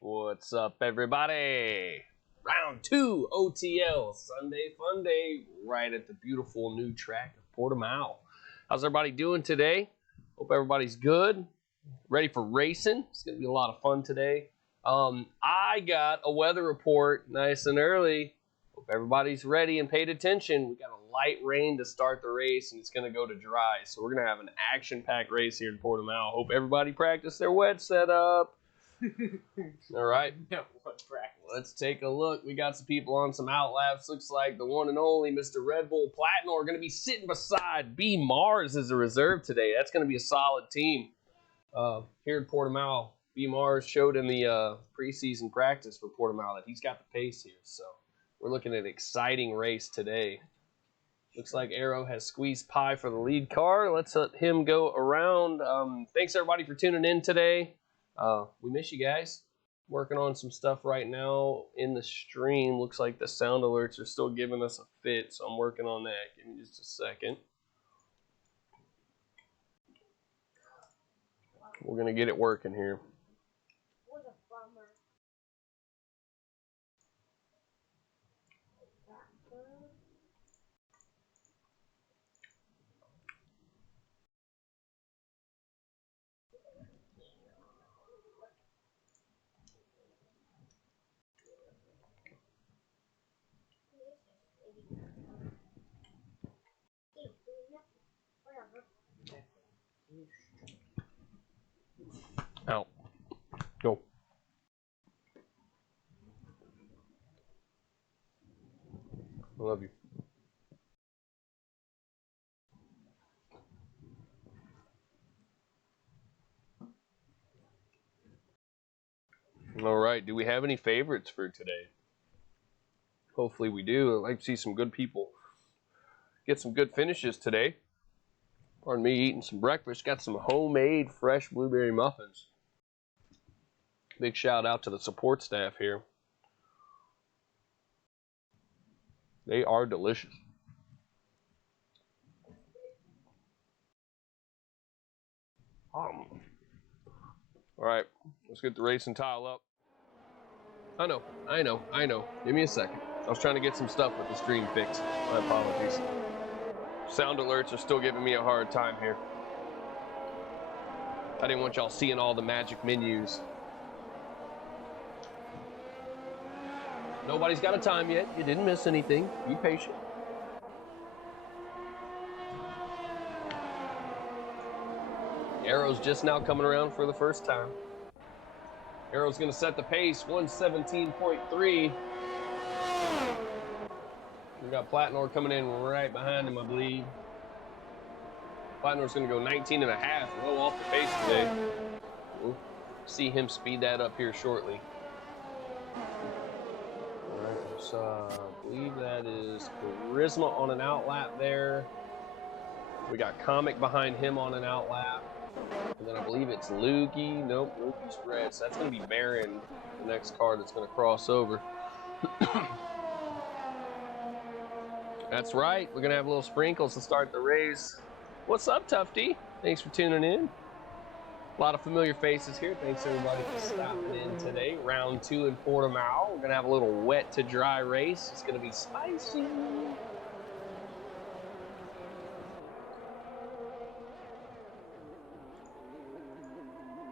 What's up, everybody? Round 2 OTL Sunday Fun Day right at the beautiful new track of Portimau. How's everybody doing today? Hope everybody's good. Ready for racing. It's going to be a lot of fun today. I got a weather report nice and early. Hope everybody's ready and paid attention. We got a light rain to start the race, and it's going to go to dry. So we're going to have an action-packed race here in Portimau. Hope everybody practiced their wet setup. All right. Let's take a look. We got some people on some outlaps. Looks like the one and only Mr. Red Bull Platinum are going to be sitting beside B Mars as a reserve today. That's going to be a solid team. Here in Portimau, B Mars showed in the preseason practice for Portimau that he's got the pace here. So we're looking at an exciting race today. Looks like Arrow has squeezed pie for the lead car. Let's let him go around. Thanks everybody for tuning in today. We miss you guys. Working on some stuff right now in the stream. Looks like the sound alerts are still giving us a fit, so I'm working on that. Give me just a second. We're going to get it working here. Out. Go. I love you. All right. Do we have any favorites for today? Hopefully we do. I'd like to see some good people get some good finishes today. Pardon me, eating some breakfast. Got some homemade fresh blueberry muffins. Big shout out to the support staff here. They are delicious. All right, let's get the racing tile up. I know. Give me a second. I was trying to get some stuff with the stream fixed. My apologies. Sound alerts are still giving me a hard time here. I didn't want y'all seeing all the magic menus. Nobody's got a time yet. You didn't miss anything. Be patient. Arrow's just now coming around for the first time. Arrow's going to set the pace, 117.3. We got Platnor coming in right behind him, I believe. Platnor's going to go 19 and a half, low off the pace today. We'll see him speed that up here shortly. All right, so I believe that is Charisma on an outlap there. We got Comic behind him on an outlap. And then I believe it's Lukey. Nope, Lukey's red. So that's going to be Baron, the next car that's going to cross over. That's right. We're going to have little sprinkles to start the race. What's up, Tufty? Thanks for tuning in. A lot of familiar faces here. Thanks, everybody, for stopping in today. Round 2 in Portimau. We're going to have a little wet to dry race. It's going to be spicy.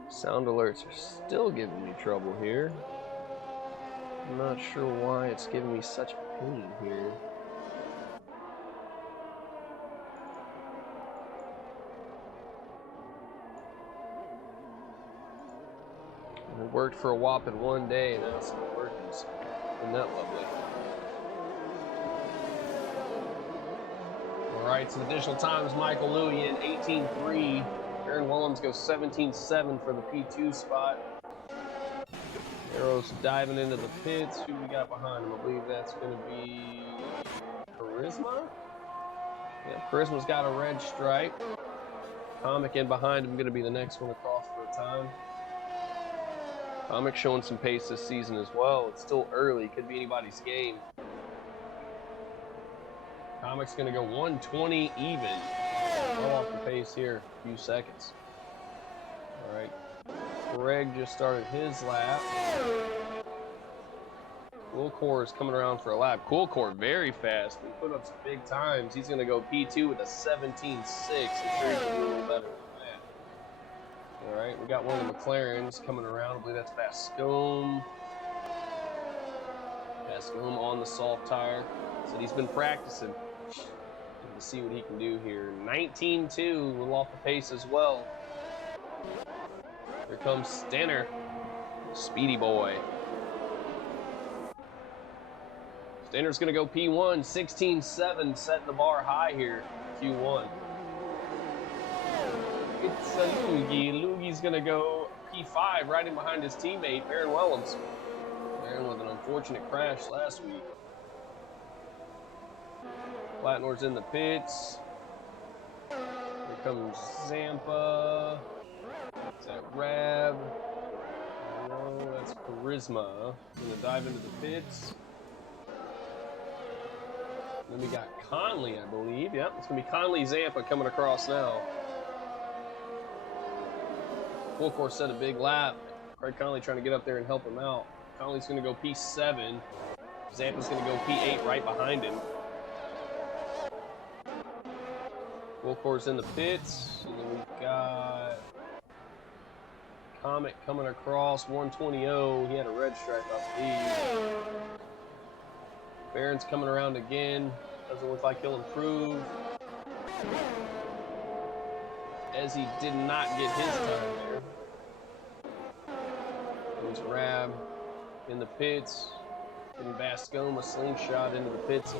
Sound alerts are still giving me trouble here. I'm not sure why it's giving me such pain here. It worked for a whopping one day, and now it's not working. Isn't that lovely? All right, some additional times. Michael Louie in 18.3. Aaron Willems goes 17.7 for the P2 spot. Arrow's diving into the pits. Who we got behind him? I believe that's going to be Charisma. Yeah, Charisma's got a red stripe. Comic in behind him going to be the next one across for a time. Comic showing some pace this season as well. It's still early. Could be anybody's game. Comic's going to go 120 even. Well off the pace here. A few seconds. All right. Craig just started his lap. Coolcore is coming around for a lap. Coolcore very fast. He put up some big times. He's going to go P2 with a 17.6. I'm sure he can do a little better than that. All right, we got one of the McLarens coming around. I believe that's Bascombe. Bascombe on the soft tire. Said he's been practicing. To see what he can do here. 19.2, a little off the pace as well. Here comes Stenner, speedy boy. Stenner's gonna go P1, 16.7, setting the bar high here, Q1. It's a Loogie. Loogie's gonna go P5, right in behind his teammate, Baron Wellens. Baron with an unfortunate crash last week. Platnor's in the pits. Here comes Zampa. Is that Rab? No, that's Charisma. Gonna dive into the pits. Then we got Conley, I believe. Yep, it's gonna be Conley Zampa coming across now. Full course set a big lap. Craig Conley trying to get up there and help him out. Conley's gonna go P7. Zampa's gonna go P8 right behind him. Wilcore's in the pits, and then we've got Comet coming across, 120.0. He had a red stripe, I believe. Barron's coming around again. Doesn't look like he'll improve. As he did not get his time there. There's Rab in the pits. Getting Bascombe a slingshot into the pits.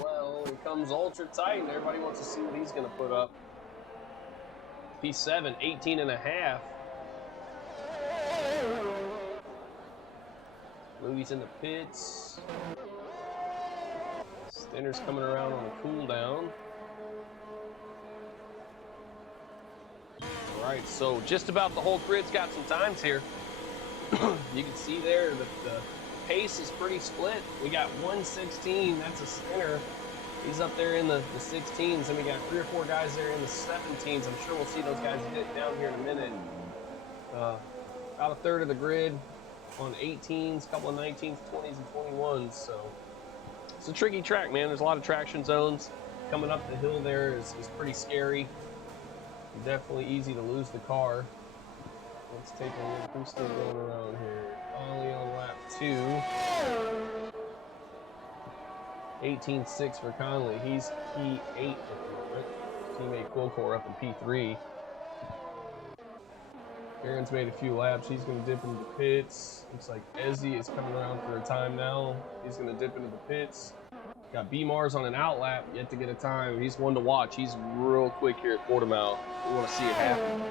Well, here comes Ultra Titan. Everybody wants to see what he's going to put up. P7, 18.5. Louie's in the pits. Stenner's coming around on a cool down. All right, so just about the whole grid's got some times here. You can see there that the pace is pretty split. We got 116, that's a Stenner. He's up there in the 16s, and we got 3 or 4 guys there in the 17s. I'm sure we'll see those guys get down here in a minute. About a third of the grid on 18s, a couple of 19s, 20s, and 21s. So it's a tricky track, man. There's a lot of traction zones. Coming up the hill there is pretty scary. Definitely easy to lose the car. Let's take a look. Who's still going around here? Ollie on lap 2. 18.6 for Conley. He's P8 at the moment. Teammate Quilcore up in P3. Aaron's made a few laps. He's going to dip into the pits. Looks like Ezzy is coming around for a time now. He's going to dip into the pits. Got B-Mars on an out lap, yet to get a time. He's one to watch. He's real quick here at Portimau. We want to see it happen.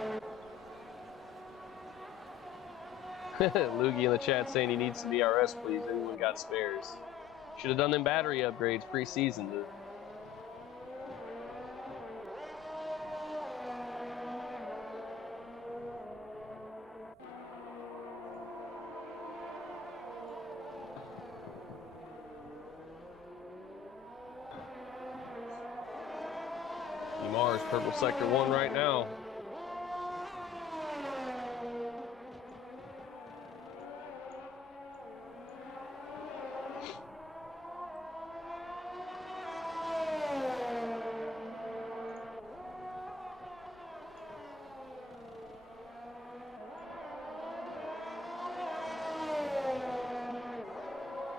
Loogie in the chat saying he needs some DRS, please. Anyone got spares? Should have done them battery upgrades pre-season, dude. Mars, purple sector 1 right now.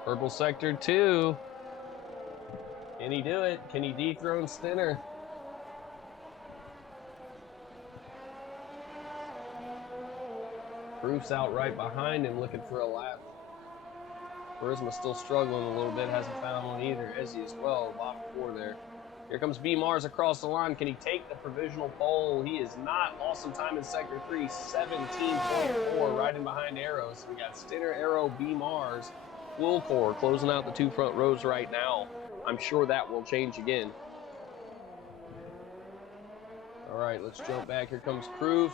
Purple sector 2. Can he do it? Can he dethrone Stenner? Proof's out right behind him looking for a lap. Charisma's still struggling a little bit. Hasn't found one either. Ezzy as well. Lap 4 there. Here comes B. Mars across the line. Can he take the provisional pole? He is not. Awesome time in sector 3. 17.4 right in behind Arrow. So we got Stenner, Arrow, B. Mars. Wilcore closing out the 2 front rows right now. I'm sure that will change again. All right, let's jump back. Here comes Kroof.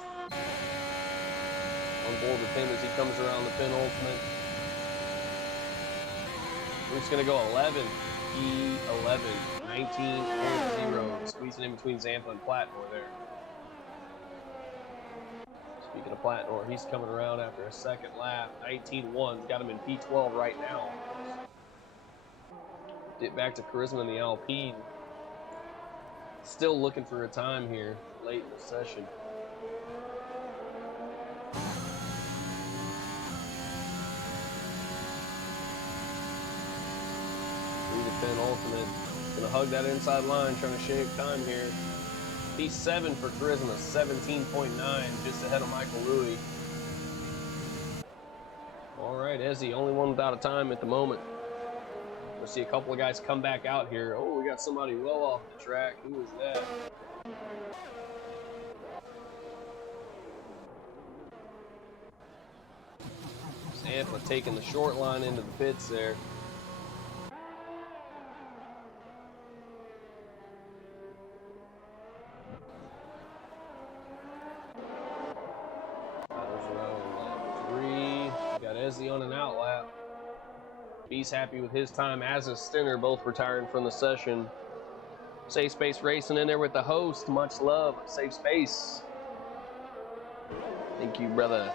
On board with him as he comes around the penultimate. Kroof's going to go 11. E11. 19.0. Squeezing in between Zampa and Platmore there. Speaking of Platnor, he's coming around after a second lap. 19-1's got him in P12 right now. Get back to Charisma in the Alpine. Still looking for a time here late in the session. Through the penultimate. Gonna hug that inside line, trying to shave time here. P7 for Charisma, 17.9, just ahead of Michael Louis. All right, Ezzy, only one without a time at the moment. We'll see a couple of guys come back out here. Oh, we got somebody well off the track. Who is that? Zampa taking the short line into the pits there. Ezzy on an out lap. He's happy with his time, as is Stinner, both retiring from the session. Safe Space Racing in there with the host. Much love, Safe Space. Thank you, brother.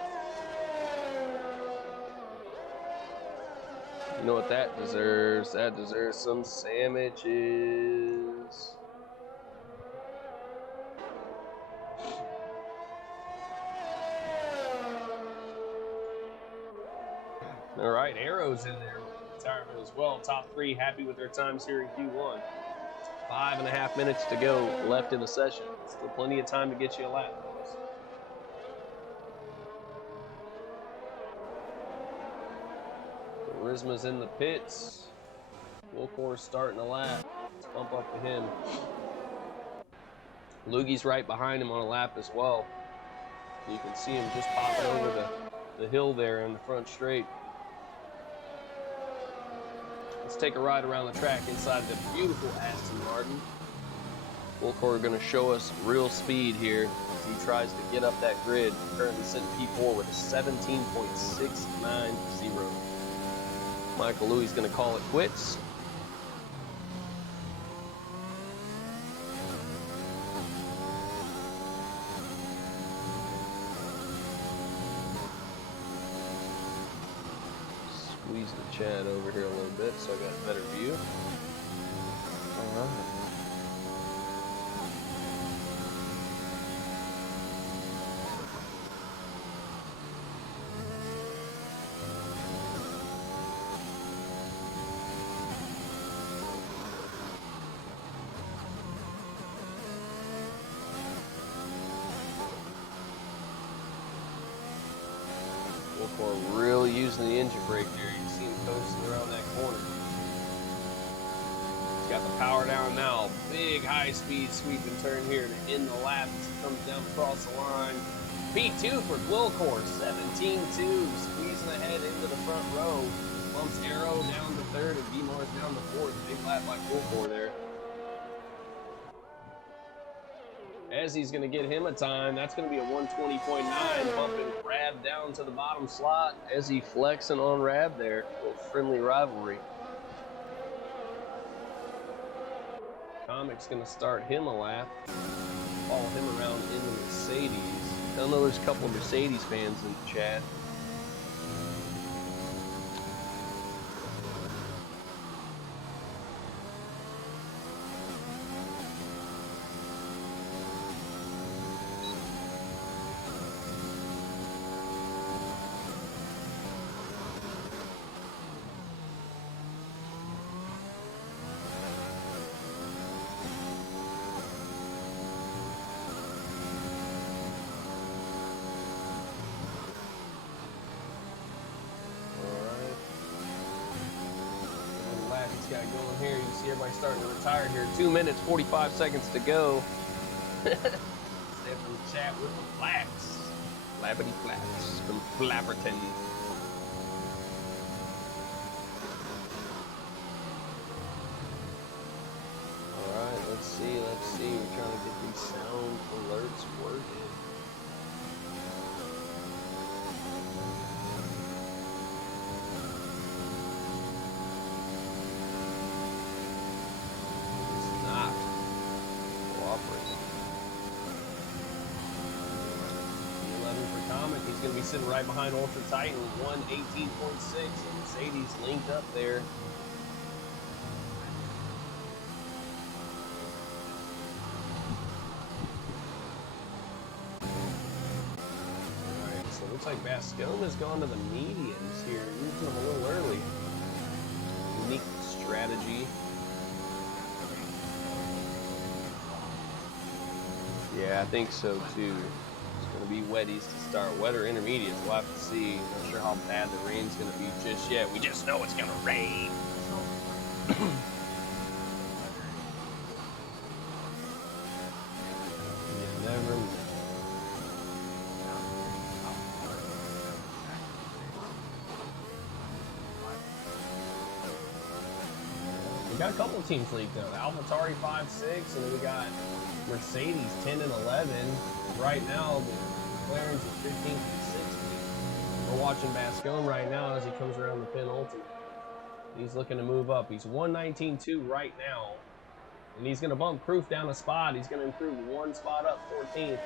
You know what that deserves? That deserves some sandwiches. All right, Arrow's in there with retirement as well. Top three happy with their times here in Q1. 5.5 minutes to go left in the session. Still plenty of time to get you a lap, fellas. Charisma's in the pits. Wilcore's starting a lap. Let's bump up to him. Lugie's right behind him on a lap as well. You can see him just popping over the hill there in the front straight. Let's take a ride around the track inside the beautiful Aston Martin. Wilcore going to show us real speed here as he tries to get up that grid. Currently sitting P4 with a 17.690. Michael Louis is going to call it quits. Squeeze the Chad over here a little bit so I got a better view. All right. Really using the engine brake there. You can see him coasting around that corner. He's got the power down now. Big high-speed sweeping turn here to end the lap as he comes down across the line. P2 for Wilcore, 17.2, squeezing ahead into the front row. Bumps Arrow down to third and D-Mars down to fourth. Big lap by Wilcore there. As he's going to get him a time, that's going to be a 120.9, bumping Rab down to the bottom slot. As he flexing on Rab there, a little friendly rivalry. Comic's going to start him a lap, follow him around in the Mercedes. I know there's a couple of Mercedes fans in the chat. Got going here. You see everybody starting to retire here. 2 minutes, 45 seconds to go. Step in the chat with the flats. Flappity flats from Flapperton. Alright, let's see. We're trying to get these sound alerts working. Atomic. He's going to be sitting right behind Ultra Titan, 118.6. Mercedes linked up there. Alright, so it looks like Bascom has gone to the mediums here, using them a little early. Unique strategy. Yeah, I think so too. It's going to be wetties to start. Wet or intermediates, we'll have to see. Not sure how bad the rain's going to be just yet. We just know it's going to rain. You never know. We got a couple of teams leaked though. AlphaTauri 5-6, and then we got Mercedes 10 and 11. Right now, the McLaren's at 15 and 16. We're watching Bascom right now as he comes around the penultimate. He's looking to move up. He's 119.2 right now, and he's going to bump Proof down a spot. He's going to improve one spot up, 14th,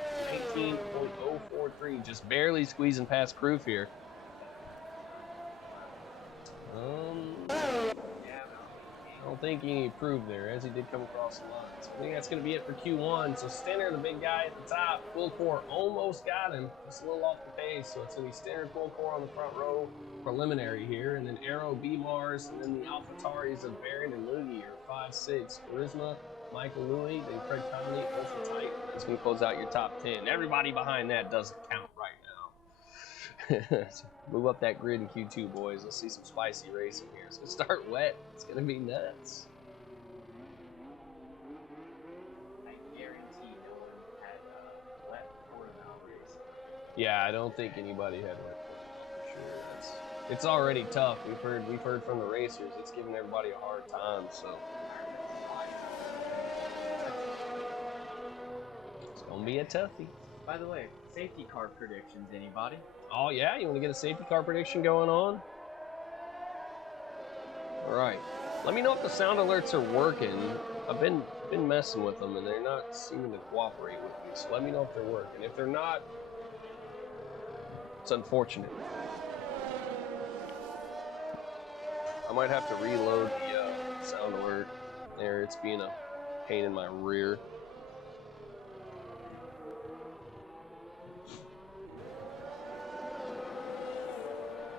19.043, just barely squeezing past Proof here. I don't think he improved there, as he did come across the line. So I think that's going to be it for Q1. So Stinner, the big guy at the top, Quillcore almost got him. Just a little off the pace. So it's going to be Stinner, Quillcore on the front row preliminary here. And then Aero, B-Mars, and then the AlphaTauri's of Barron and Lugie are 5-6. Charisma, Michael Louis, then Craig Conley, Ultra Tight. That's going to close out your top 10. Everybody behind that doesn't count right now. So move up that grid in Q2, boys. Let's see some spicy racing here. It's going to start wet. It's going to be nuts. I guarantee no one had wet Portimau race. Yeah, I don't think anybody had wet Portimau for sure. It's already tough. We've heard from the racers. It's giving everybody a hard time. So it's going to be a toughie. By the way, safety car predictions, anybody? Oh yeah, you want to get a safety car prediction going on? All right. Let me know if the sound alerts are working. I've been messing with them and they're not seeming to cooperate with me. So let me know if they're working. If they're not, it's unfortunate. I might have to reload the sound alert. There, it's being a pain in my rear.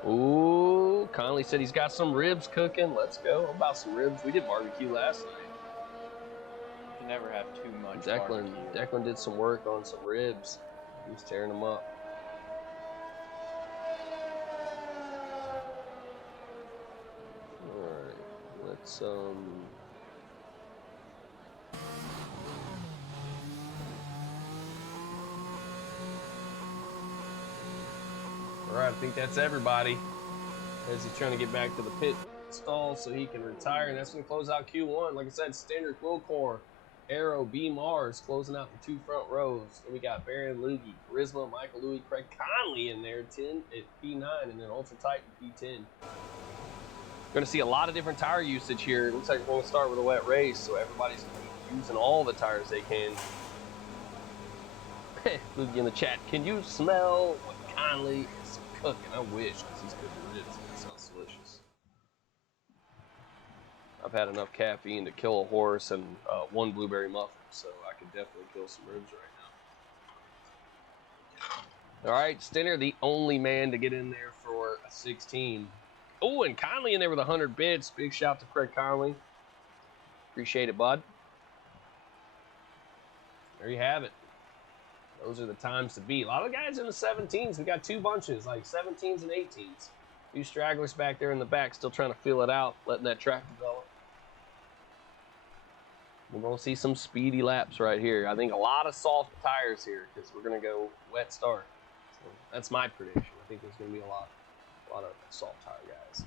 Ooh, Conley said he's got some ribs cooking. Let's go. How about some ribs? We did barbecue last night. You can never have too much Declan did some work on some ribs. He was tearing them up. Alright, let's Alright, I think that's everybody. As he's trying to get back to the pit stall so he can retire, and that's going to close out Q1. Like I said, Standard, Quillcore, Aero, B-Mars closing out the two front rows. Then we got Barron, Loogie, Charisma, Michael Louis, Craig Conley in there, 10 at P9, and then Ultra Tight at P10. Going to see a lot of different tire usage here. It looks like we're going to start with a wet race, so everybody's going to be using all the tires they can. Loogie in the chat, can you smell what Conley is cooking? I wish, because he's cooking ribs. That sounds delicious. I've had enough caffeine to kill a horse and one blueberry muffin, so I could definitely kill some ribs right now. All right, Stinner, the only man to get in there for a 16. Oh, and Conley in there with 100 bits. Big shout to Craig Conley. Appreciate it, bud. There you have it. Those are the times to beat. A lot of guys in the 17s. We got two bunches, like 17s and 18s. Few stragglers back there in the back still trying to feel it out, letting that track develop. We're going to see some speedy laps right here. I think a lot of soft tires here because we're going to go wet start. So that's my prediction. I think there's going to be a lot of soft tire guys.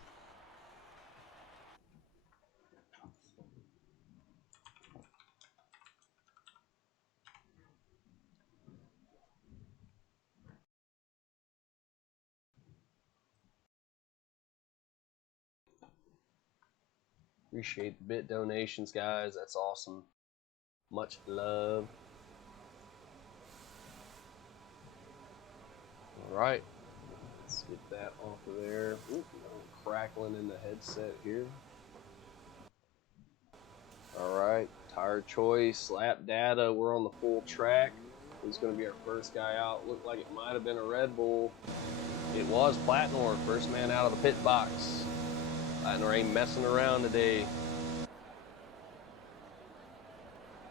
Appreciate the bit donations, guys. That's awesome. Much love. right. Let's get that off of there. Ooh, crackling in the headset here. All right, tire choice, lap data. We're on the full track. Who's going to be our first guy out? Looked like it might have been a Red Bull. It was Platnor, first man out of the pit box. Platnor ain't messing around today.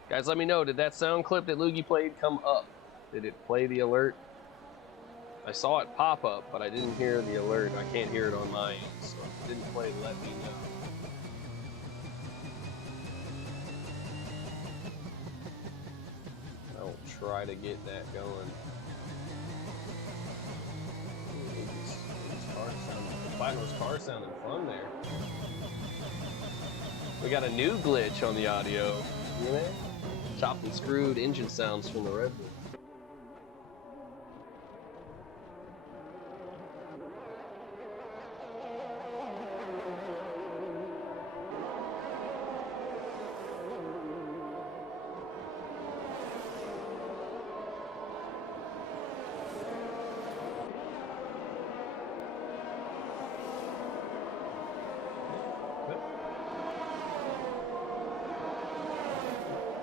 Guys, let me know, did that sound clip that Loogie played come up? Did it play the alert? I saw it pop up, but I didn't hear the alert. I can't hear it on my end, so if it didn't play, let me know. I'll try to get that going. Platnor's car sounding fun there. We got a new glitch on the audio. You know? Chopped and screwed engine sounds from the Red Bull.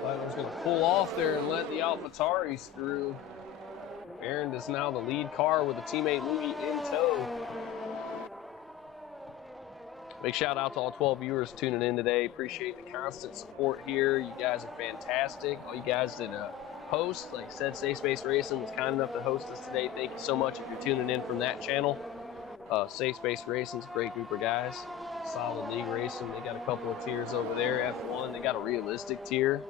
Platnor's going to pull off there and let the AlphaTauris through. Aaron is now the lead car with a teammate Louis in tow. Big shout out to all 12 viewers tuning in today. Appreciate the constant support here. You guys are fantastic. All you guys that host, like I said, Safe Space Racing was kind enough to host us today. Thank you so much if you're tuning in from that channel. Safe Space Racing's a great group of guys. Solid league racing. They got a couple of tiers over there. F1, they got a realistic tier.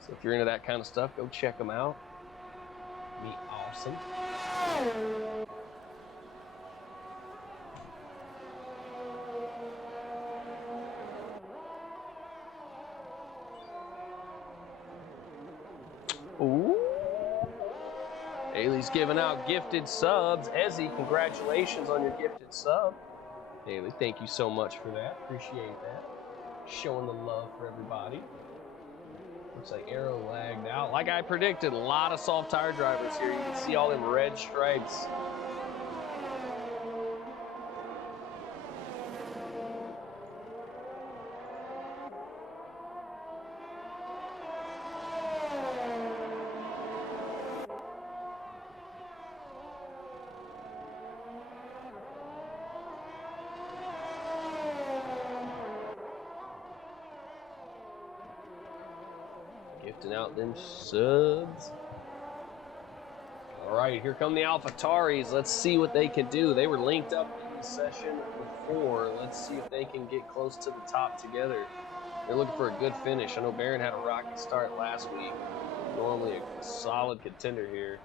So if you're into that kind of stuff, go check them out. Be awesome. Ooh. Haley's giving out gifted subs. Ezzy, congratulations on your gifted sub. Haley, thank you so much for that. Appreciate that. Showing the love for everybody. Looks like Arrow lagged out. Like I predicted, a lot of soft tire drivers here. You can see all them red stripes. Gifting out them subs. All right, here come the AlphaTauris. Let's see what they can do. They were linked up in the session before. Let's see if they can get close to the top together. They're looking for a good finish. I know Barron had a rocky start last week. Normally a solid contender here.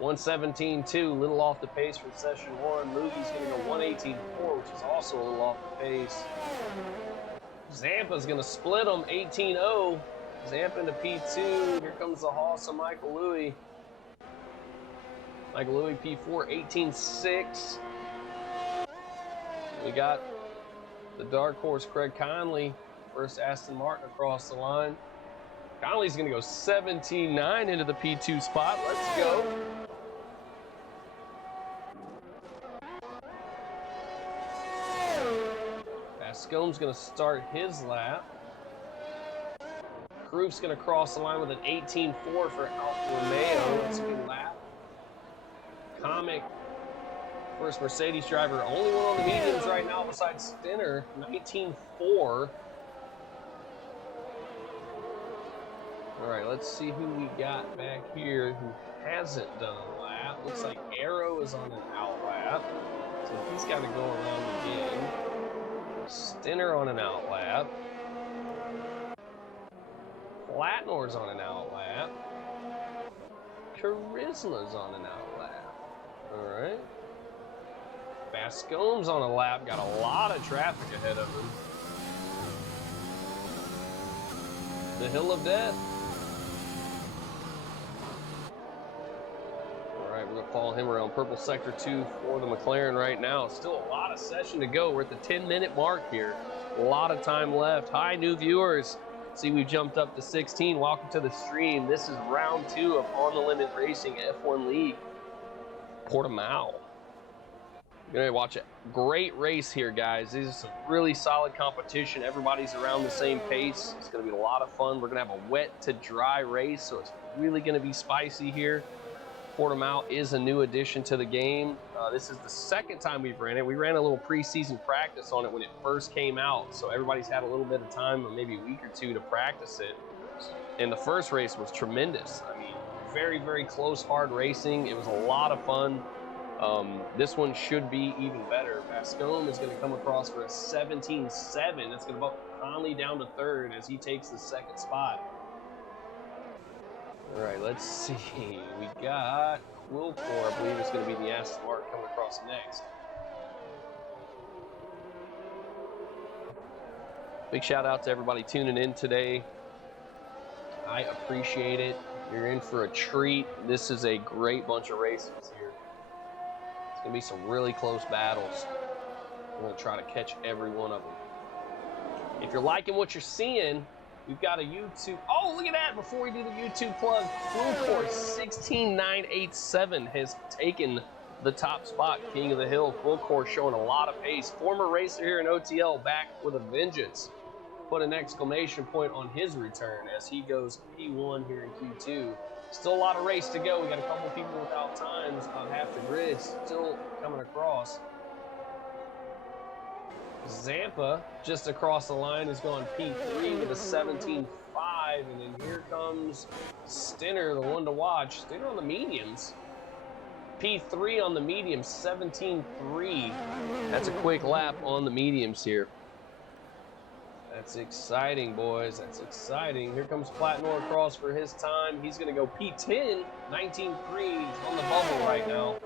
117.2, little off the pace from session one. Moogie's going to go 118.4, which is also a little off the pace. Zampa's going to split them 18.0. Zampa into P2. Here comes the Hoss of Michael Louis. Michael Louis P4, 18.6. We got the dark horse Craig Conley, first Aston Martin across the line. Conley's going to go 17.9 into the P2 spot. Let's go. Bascome's going to start his lap. Kroof's going to cross the line with an 18.4 for Alfa Romeo. That's a good lap. Comic, first Mercedes driver, only one on the mediums right now besides Stinner, 19.4. All right, let's see who we got back here who hasn't done a lap. Looks like Arrow is on an out lap, so he's got to go around again. Stinner on an out lap. Platnor's on an out lap. Charisma's on an out lap. All right. Bascome's on a lap, got a lot of traffic ahead of him. The Hill of Death. All right, we're gonna follow him around Purple Sector 2 for the McLaren right now. Still a lot of session to go. We're at the 10-minute mark here. A lot of time left. Hi, new viewers. See, we've jumped up to 16. Welcome to the stream. This is round 2 of On the Limit Racing F1 League. Portimau. You're going to watch a great race here, guys. This is some really solid competition. Everybody's around the same pace. It's going to be a lot of fun. We're going to have a wet to dry race, so it's really going to be spicy here. Portimau is a new addition to the game. This is the second time we've ran it. We ran a little preseason practice on it when it first came out, so everybody's had a little bit of time, or maybe a week or two, to practice it. And the first race was tremendous. I mean, very, very close, hard racing. It was a lot of fun. This one should be even better. Bascombe is going to come across for a 17-7. That's going to bump Conley down to third as he takes the second spot. All right, let's see. We got Wilcor, I believe, is going to be the Aston Martin coming across next. Big shout out to everybody tuning in today. I appreciate it. You're in for a treat. This is a great bunch of races here. It's going to be some really close battles. I'm going to try to catch every one of them. If you're liking what you're seeing, we've got a YouTube. Oh, look at that. Before we do the YouTube plug, Full Course 16987 has taken the top spot, King of the Hill. Full Course showing a lot of pace. Former racer here in OTL, back with a vengeance. Put an exclamation point on his return as he goes P1 here in Q2. Still a lot of race to go. We got a couple people without times on half the grid still coming across. Zampa just across the line is going P3 with a 17.5, and then here comes Stinner, the one to watch. Stinner on the mediums. P3 on the mediums, 17.3. That's a quick lap on the mediums here. That's exciting, boys. That's exciting. Here comes Platnor across for his time. He's going to go P10, 19.3. He's on the bubble right now.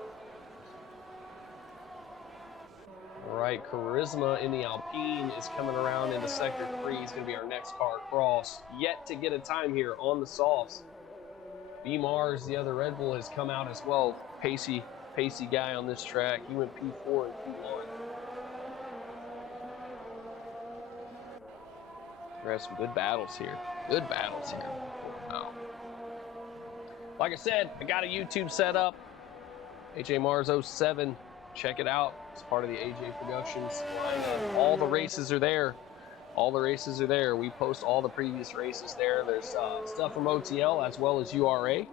All right, Charisma in the Alpine is coming around into Sector 3. He's going to be our next car across. Yet to get a time here on the softs. B Mars, the other Red Bull, has come out as well. Pacey guy on this track. He went P4 and P1. We have some good battles here. Good battles here. Wow. Like I said, I got a YouTube set up. AJ Mars 07. Check it out. It's part of the AJ Productions lineup. All the races are there. All the races are there. We post all the previous races there. There's stuff from OTL as well as URA.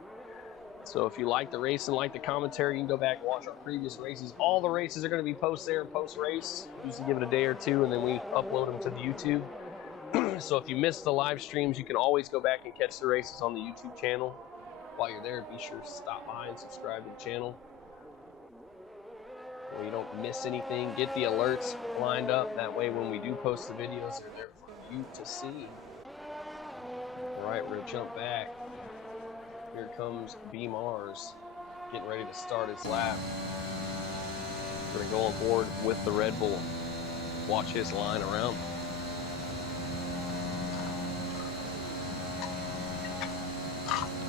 So if you like the race and like the commentary, you can go back and watch our previous races. All the races are going to be posted there post-race. Usually give it a day or two, and then we upload them to the YouTube. So if you missed the live streams, you can always go back and catch the races on the YouTube channel. While you're there, be sure to stop by and subscribe to the channel. So you don't miss anything. Get the alerts lined up. That way when we do post the videos, they're there for you to see. All right, we're going to jump back. Here comes B Mars, getting ready to start his lap. We're going to go on board with the Red Bull. Watch his line around.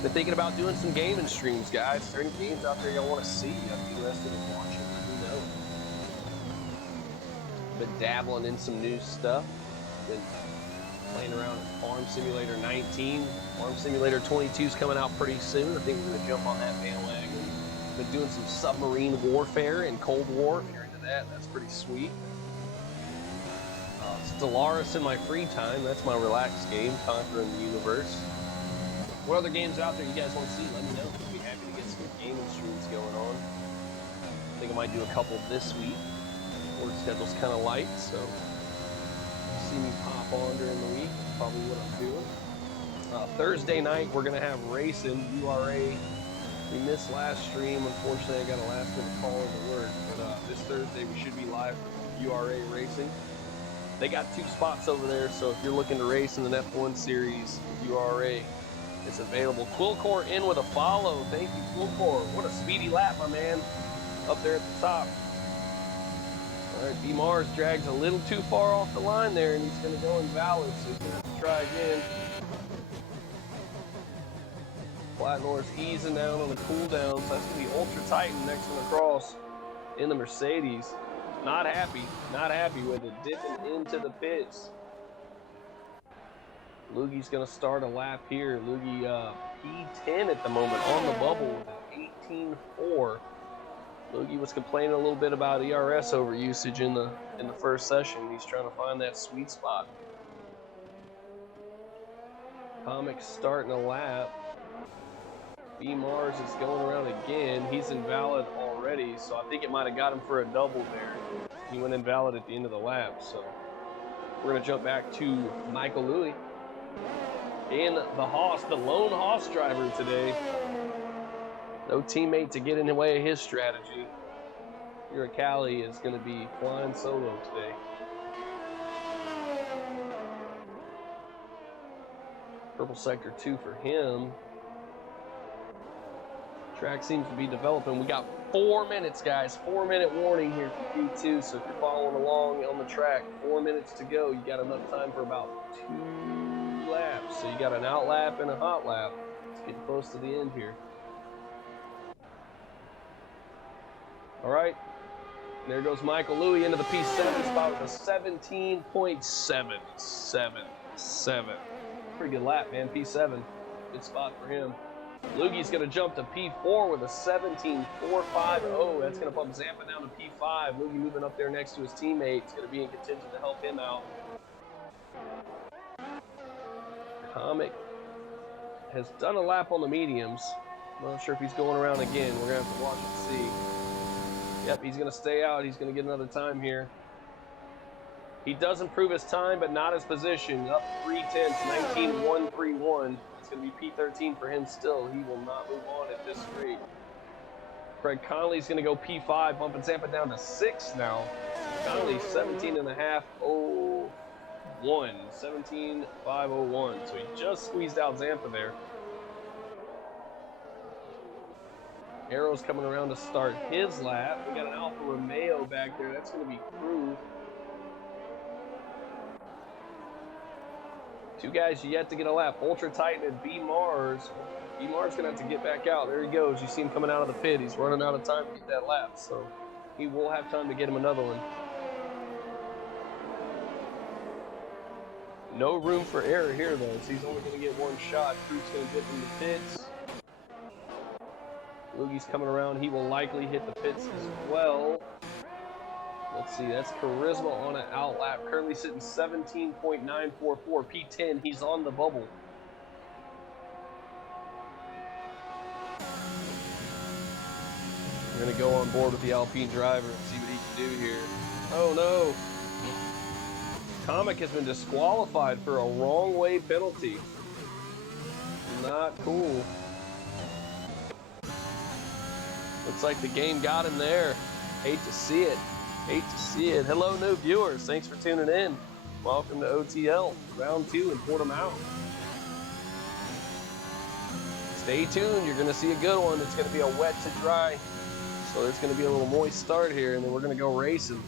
Been thinking about doing some gaming streams, guys. Is there any games out there y'all want to see? I'd be interested in watching. Let me know. Been dabbling in some new stuff. Been playing around with Farm Simulator 19. Farm Simulator 22 is coming out pretty soon. I think we're going to jump on that bandwagon. Been doing some submarine warfare in Cold War. If you're into that, that's pretty sweet. Stellaris in my free time. That's my relaxed game, conquering the universe. What other games out there you guys want to see? Let me know. I'd be happy to get some gaming streams going on. I think I might do a couple this week. Work schedule's kind of light, so see me pop on during the week. Probably what I'm doing. Thursday night, we're going to have racing, URA. We missed last stream. Unfortunately, I got a last minute call into work. But this Thursday, we should be live for URA racing. They got 2 spots over there, so if you're looking to race in an F1 series, URA, it's available. Quilcor in with a follow. Thank you, Quilcor. What a speedy lap, my man. Up there at the top. All right, B Mars drags a little too far off the line there, and he's going to go invalid, so he's going to have to try again. Platnor's easing down on the cool down, so that's going to be Ultra Titan next one across in the Mercedes. Not happy with it. Dipping into the pits. Loogie's going to start a lap here. Loogie P10 at the moment on the bubble with an 18.4. Loogie was complaining a little bit about ERS over usage in the first session. He's trying to find that sweet spot. Comic starting a lap. B Mars is going around again. He's invalid already, so I think it might have got him for a double there. He went invalid at the end of the lap, so we're gonna jump back to Michael Louie and the Haas, the lone Haas driver today. No teammate to get in the way of his strategy. Cali is going to be flying solo today. Purple sector 2 for him. Track seems to be developing. We got 4 minutes, guys. 4-minute warning here for Q2. So if you're following along on the track, 4 minutes to go. You got enough time for about 2 laps. So you got an out lap and a hot lap. Let's get close to the end here. All right. There goes Michael Louie into the P7 spot with a 17.777. Pretty good lap, man. P7. Good spot for him. Lugie's going to jump to P4 with a 17.450. That's going to bump Zampa down to P5. Lugie moving up there next to his teammate. He's going to be in contention to help him out. Comic has done a lap on the mediums. I'm not sure if he's going around again. We're going to have to watch and see. Yep, he's going to stay out. He's going to get another time here. He does improve his time, but not his position. Up 0.3, 19.131. It's going to be P13 for him still. He will not move on at this rate. Craig Conley's going to go P5, bumping Zampa down to 6 now. Conley, 17.501. 17.501. So he just squeezed out Zampa there. Arrow's coming around to start his lap. We got an Alfa Romeo back there. That's going to be Crew. 2 guys yet to get a lap. Ultra Titan and B Mars. B Mars going to have to get back out. There he goes. You see him coming out of the pit. He's running out of time to get that lap. So he will have time to get him another one. No room for error here, though. So he's only going to get one shot. Crew's going to dip in the pits. Lugie's coming around. He will likely hit the pits as well. Let's see. That's Charisma on an out lap. Currently sitting 17.944. P10. He's on the bubble. We're going to go on board with the Alpine driver and see what he can do here. Oh, no. Comic has been disqualified for a wrong way penalty. Not cool. Looks like the game got him there. Hate to see it. Hate to see it. Hello, new viewers. Thanks for tuning in. Welcome to OTL Round 2 in Portimau. Stay tuned. You're going to see a good one. It's going to be a wet to dry. So there's going to be a little moist start here, and then we're going to go racing.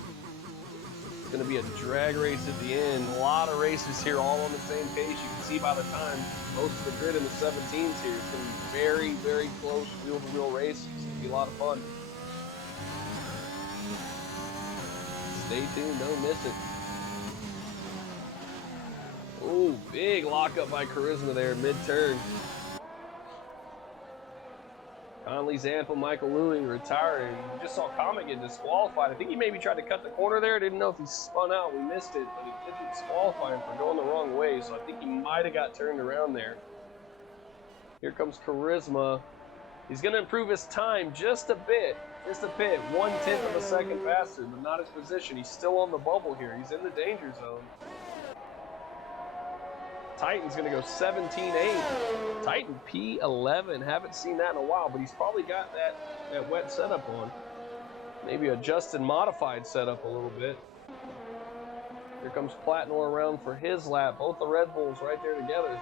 It's going to be a drag race at the end. A lot of races here all on the same pace. You can see by the time most of the grid in the 17s here. It's going to be very, very close wheel-to-wheel races. Be a lot of fun. Stay tuned, don't miss it. Oh, big lockup by Charisma there, mid-turn. Conley, Zampa, Michael Louie retiring. We just saw Comet get disqualified. I think he maybe tried to cut the corner there. Didn't know if he spun out. We missed it, but he didn't disqualify him for going the wrong way, so I think he might have got turned around there. Here comes Charisma. He's going to improve his time just a bit. Just a bit. 1/10 of a second faster, but not his position. He's still on the bubble here. He's in the danger zone. Titan's going to go 17.8. Titan P11. Haven't seen that in a while, but he's probably got that wet setup on. Maybe adjusted, modified setup a little bit. Here comes Platinor around for his lap. Both the Red Bulls right there together.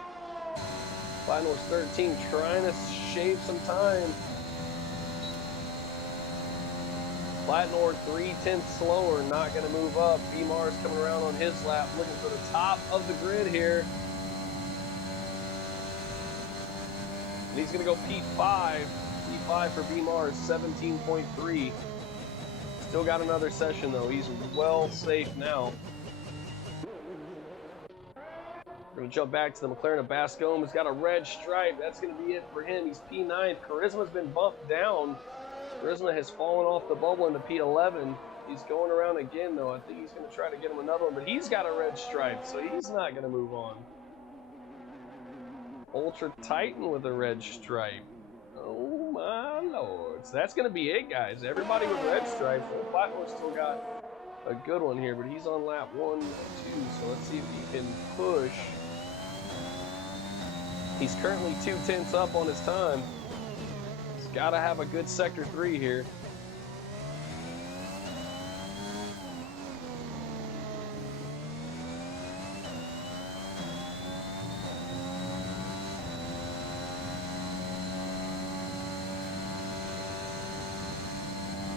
Platinor's 13, trying to shave some time. Platinor 3/10 slower, not going to move up. B-Mars coming around on his lap, looking for the top of the grid here. And he's going to go P5. P5 for B-Mars, 17.3. Still got another session, though. He's well safe now. We're going to jump back to the McLaren of Bascombe. He's got a red stripe. That's going to be it for him. He's P9. Charisma's been bumped down. Charisma has fallen off the bubble into P11. He's going around again, though. I think he's going to try to get him another one, but he's got a red stripe, so he's not going to move on. Ultra Titan with a red stripe. Oh, my Lord. So that's going to be it, guys. Everybody with red stripes. Old Platinum's still got a good one here, but he's on lap 1, 2, so let's see if he can push. He's currently 2/10 up on his time. He's got to have a good sector 3 here.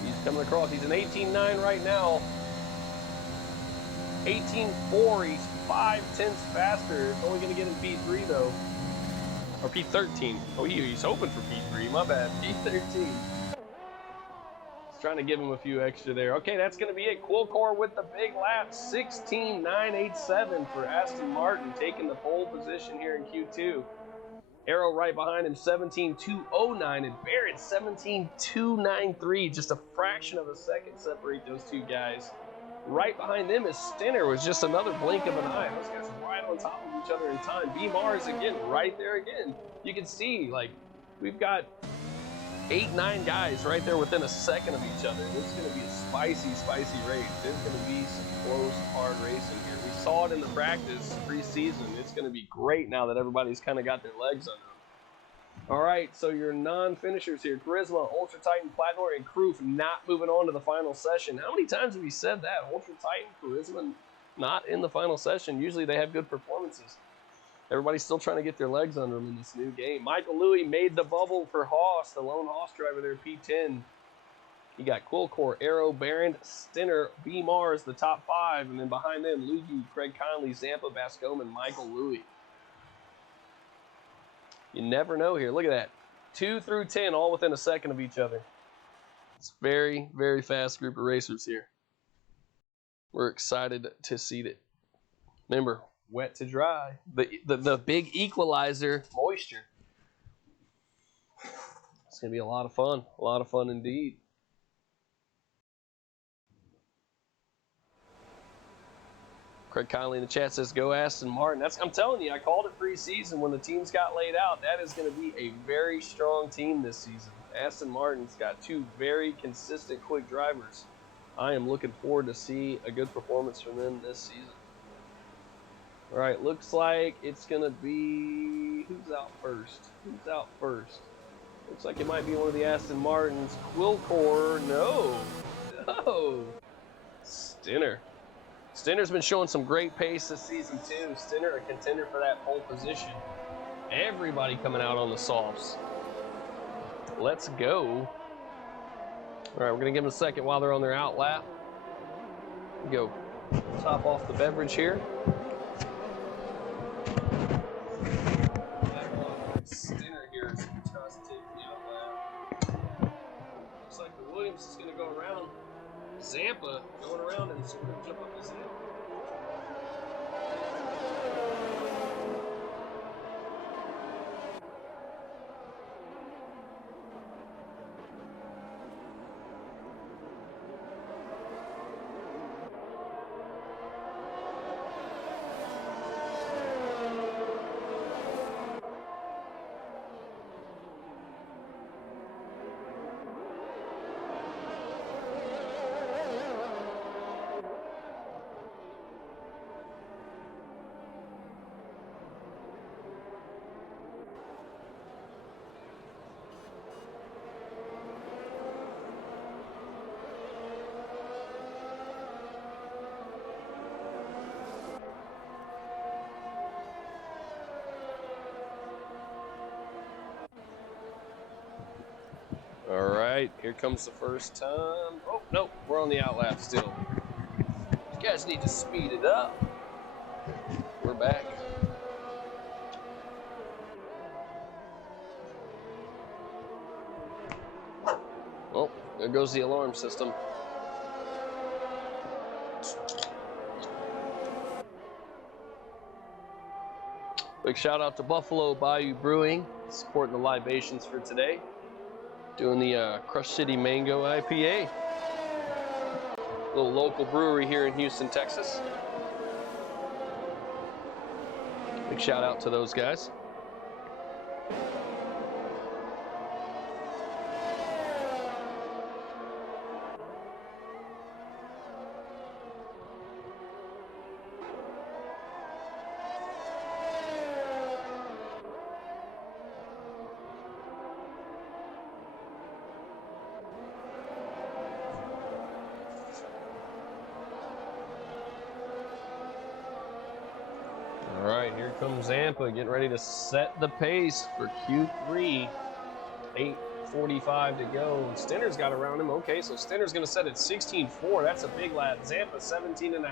He's coming across. He's an 18.9 right now. 18.4. He's 5/10 faster. It's only going to get him P3 though. Or P13. Oh, he's hoping for P3. My bad. P13. He's trying to give him a few extra there. Okay, that's going to be it. Quilcor with the big lap. 16.987 for Aston Martin, taking the pole position here in Q2. Arrow right behind him, 17.209, and Barrett 17.293. Just a fraction of a second separate those two guys. Right behind them is Stinner, was just another blink of an eye. Those guys are right on top of each other in time. B Mars again, right there again. You can see, like, we've got 8-9 guys right there within a second of each other. This is going to be a spicy, spicy race. There's going to be some close, hard racing here. We saw it in the practice preseason. It's going to be great now that everybody's kind of got their legs under them. All right, so your non-finishers here, Charisma, Ultra Titan, Platinor, and Kroof not moving on to the final session. How many times have we said that? Ultra Titan, Charisma not in the final session. Usually they have good performances. Everybody's still trying to get their legs under them in this new game. Michael Louis made the bubble for Haas, the lone Haas driver there, P10. You got Quilcor, Arrow, Barron, Stinner, B Mars, the top 5, and then behind them, Luigi, Craig Conley, Zampa, Bascom, and Michael Louis. You never know here. Look at that. 2 through 10, all within a second of each other. It's a very, very fast group of racers here. We're excited to see it. Remember, wet to dry. The big equalizer, moisture. It's going to be a lot of fun. A lot of fun indeed. Craig Conley in the chat says, go Aston Martin. I'm telling you, I called it preseason when the teams got laid out. That is going to be a very strong team this season. Aston Martin's got 2 very consistent, quick drivers. I am looking forward to see a good performance from them this season. All right, looks like it's going to be, who's out first? Who's out first? Looks like it might be one of the Aston Martins. Quilcor, no. Stinner. Stinner's been showing some great pace this season too. Stinner a contender for that pole position. Everybody coming out on the softs. Let's go. All right, we're gonna give them a second while they're on their out lap. Go top off the beverage here. Stinner here is tries to take the out lap. Looks like the Williams is gonna go around. Zampa going around and sort of jump up his head. All right, here comes the first time. Oh, nope, we're on the out lap still. You guys need to speed it up. We're back. Well, there goes the alarm system. Big shout out to Buffalo Bayou Brewing, supporting the libations for today. Doing the Crush City Mango IPA. Little local brewery here in Houston, Texas. Big shout out to those guys. All right, here comes Zampa getting ready to set the pace for Q3. 8:45 to go. Stinner's got around him. Okay, so Stinner's going to set at 16.4. That's a big lap. Zampa 17.5.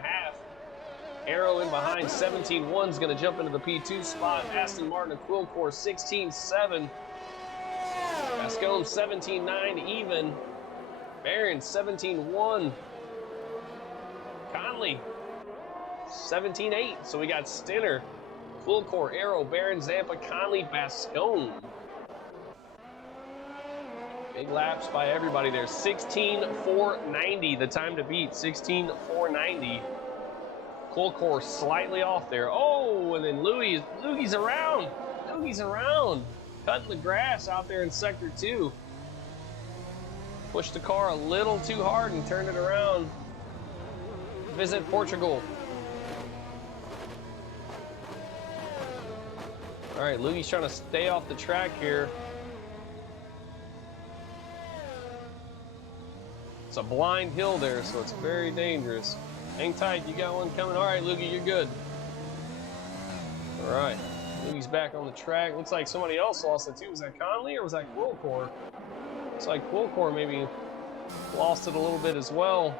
Arrow in behind 17.1 is going to jump into the P2 spot. Aston Martin and Quilcor 16.7. Gascon 17.9 even. Barron 17.1. Conley 17.8. So we got Stinner, Quilcor, Arrow, Barron, Zampa, Conley, Bascone. Big laps by everybody there. 16.490, the time to beat. 16.490. Quilcor slightly off there. Oh, and then Lugie's around. Lugie's around. Cutting the grass out there in Sector 2. Pushed the car a little too hard and turned it around. Visit Portugal. All right, Lugie's trying to stay off the track here. It's a blind hill there, so it's very dangerous. Hang tight, you got one coming. All right, Lugie, you're good. All right, Lugie's back on the track. Looks like somebody else lost it too. Was that Conley or was that Quilcor? Looks like Quilcor maybe lost it a little bit as well.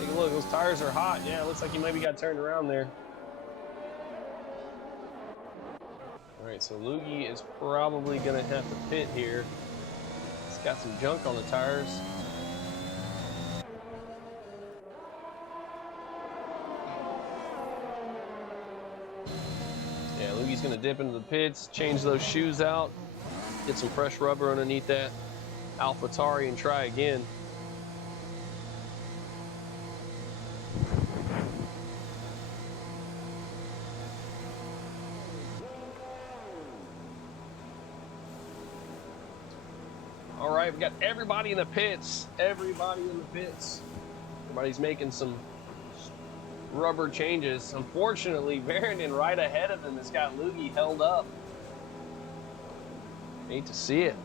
Take a look, those tires are hot. Yeah, it looks like he maybe got turned around there. All right, so Lugie is probably gonna have to pit here. He's got some junk on the tires. Yeah, Lugie's gonna dip into the pits, change those shoes out, get some fresh rubber underneath that AlphaTauri and try again. All right, we got everybody in the pits. Everybody in the pits. Everybody's making some rubber changes. Unfortunately, Barron right ahead of him has got Lugie held up. Hate to see it.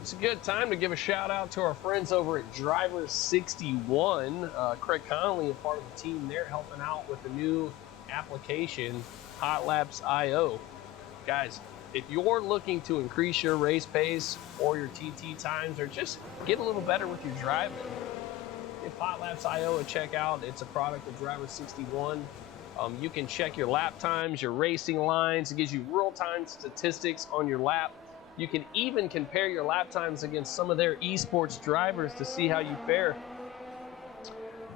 It's a good time to give a shout out to our friends over at Driver 61. Craig Connolly, a part of the team there, helping out with the new application, Hot Laps IO. Guys, if you're looking to increase your race pace or your TT times or just get a little better with your driving, give Hot Laps IO a check out. It's a product of Driver 61. You can check your lap times, your racing lines. It gives you real-time statistics on your lap. You can even compare your lap times against some of their esports drivers to see how you fare.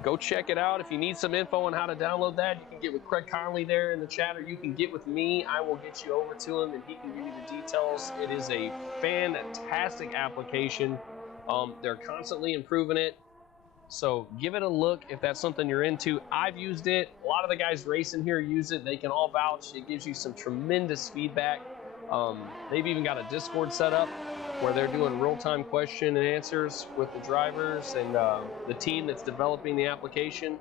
Go check it out. If you need some info on how to download that, you can get with Craig Conley there in the chat, or you can get with me. I will get you over to him and he can give you the details. It is a fantastic application. They're constantly improving it. So give it a look if that's something you're into. I've used it. A lot of the guys racing here use it. They can all vouch. It gives you some tremendous feedback. They've even got a Discord set up where they're doing real-time question and answers with the drivers and the team that's developing the application,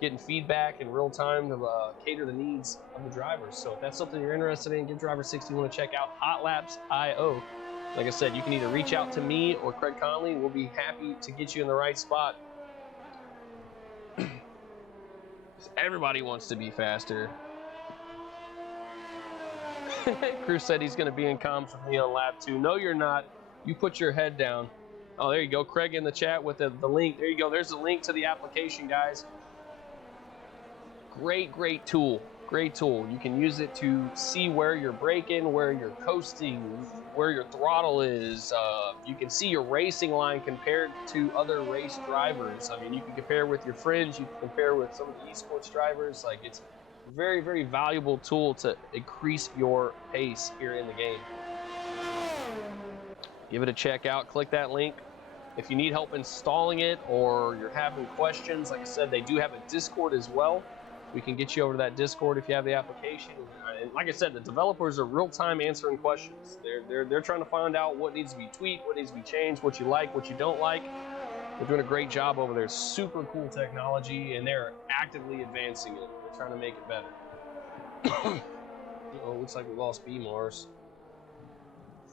getting feedback in real time to cater the needs of the drivers. So if that's something you're interested in, give Driver 61 a check out. Hot Laps IO. Like I said, you can either reach out to me or Craig Conley. We'll be happy to get you in the right spot. Everybody wants to be faster. Cruz said he's going to be in comms with me on lap 2. No, you're not. You put your head down. Oh, there you go. Craig in the chat with the link. There you go. There's the link to the application, guys. Great tool. Great tool. You can use it to see where you're braking, where you're coasting, where your throttle is. You can see your racing line compared to other race drivers. I mean, you can compare with your friends. You can compare with some of the esports drivers. Like, it's a very, very valuable tool to increase your pace here in the game. Give it a check out. Click that link. If you need help installing it or you're having questions, like I said, they do have a Discord as well. We can get you over to that Discord if you have the application. And like I said, the developers are real-time answering questions. They're trying to find out what needs to be tweaked, what needs to be changed, what you like, what you don't like. They're doing a great job over there. Super cool technology, and they're actively advancing it. They're trying to make it better. Oh, looks like we lost B-Mars.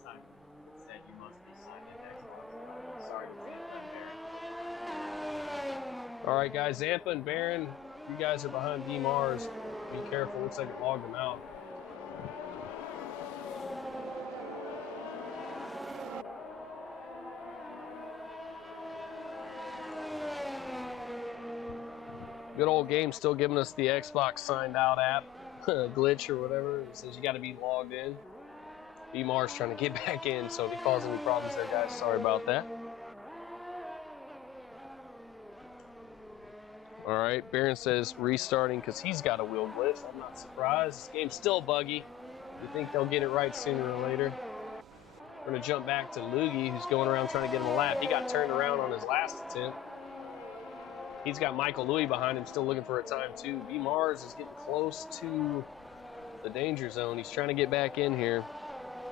Simon said you must be signed in Xbox. Sorry to Zampa and Baron. All right, guys, Zampa and Baron, you guys are behind B-Mars. Be careful. Looks like it logged them out. Good old game still giving us the Xbox signed out app glitch or whatever. It says you got to be logged in. B-Mars trying to get back in, so if he caused any problems there, guys, sorry about that. All right, Baron says restarting because he's got a wheel glitch. I'm not surprised. This game's still buggy. You think they'll get it right sooner or later. We're going to jump back to Lugi, who's going around trying to get him a lap. He got turned around on his last attempt. He's got Michael Louis behind him, still looking for a time, too. B-Mars is getting close to the danger zone. He's trying to get back in here.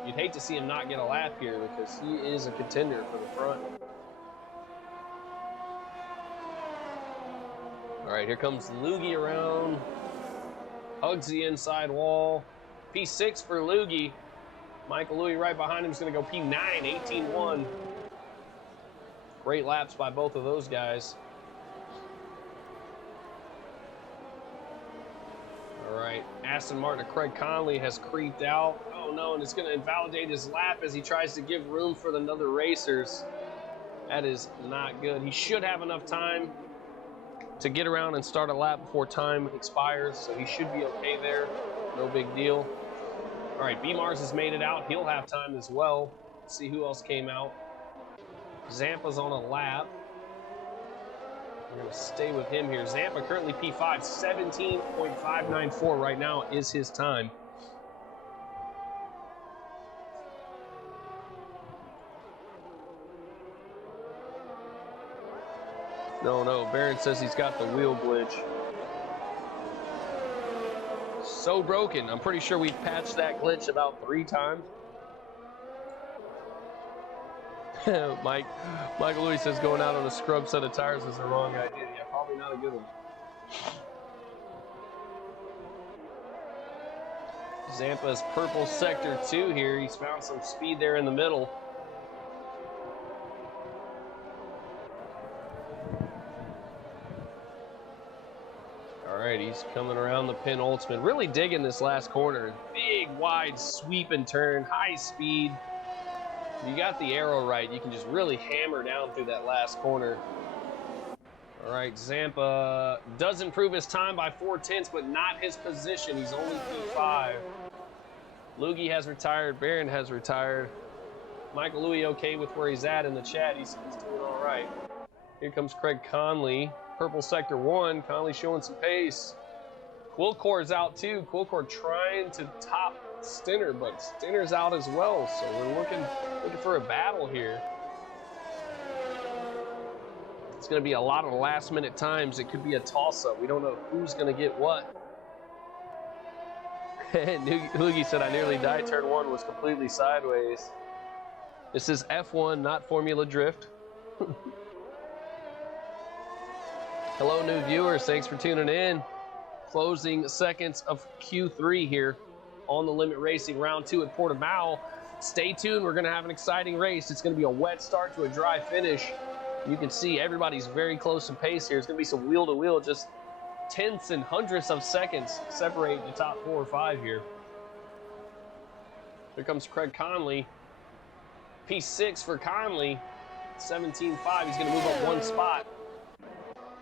You'd hate to see him not get a lap here because he is a contender for the front. All right, here comes Lugi around. Hugs the inside wall. P6 for Lugi. Michael Louis right behind him is going to go P9, 18-1. Great laps by both of those guys. All right, Aston Martin to Craig Conley has creeped out. Oh no, and it's going to invalidate his lap as he tries to give room for the other racers. That is not good. He should have enough time to get around and start a lap before time expires, so he should be okay there. No big deal. All right, B-Mars has made it out. He'll have time as well. Let's see who else came out. Zampa's on a lap. We're going to stay with him here. Zampa currently P5, 17.594 right now is his time. No, Baron says he's got the wheel glitch. So broken. I'm pretty sure we've patched that glitch about 3 times. Michael Louis says going out on a scrub set of tires is the wrong idea. Yeah, probably not a good one. Zampa's purple sector 2 here. He's found some speed there in the middle. All right, he's coming around the penultimate. Really digging this last corner. Big, wide sweep and turn, high speed. If you got the arrow right, you can just really hammer down through that last corner. All right, Zampa does improve his time by 4/10, but not his position. He's only P5. Lugi has retired. Baron has retired. Michael Louis okay with where he's at in the chat. He's doing all right. Here comes Craig Conley. Purple sector 1. Conley showing some pace. Quilcor's out too. Quilcor trying to top Stinner, but Stinner's out as well. So we're looking for a battle here. It's going to be a lot of last-minute times. It could be a toss-up. We don't know who's going to get what. Hoogie said, I nearly died. Turn 1 was completely sideways. This is F1, not Formula Drift. Hello, new viewers. Thanks for tuning in. Closing seconds of Q3 here on the Limit Racing Round 2 at Portimau. Stay tuned. We're going to have an exciting race. It's going to be a wet start to a dry finish. You can see everybody's very close in pace here. It's going to be some wheel-to-wheel, just tenths and hundredths of seconds separate the top 4 or 5 here. Here comes Craig Conley. P6 for Conley. 17.5. He's going to move up 1 spot.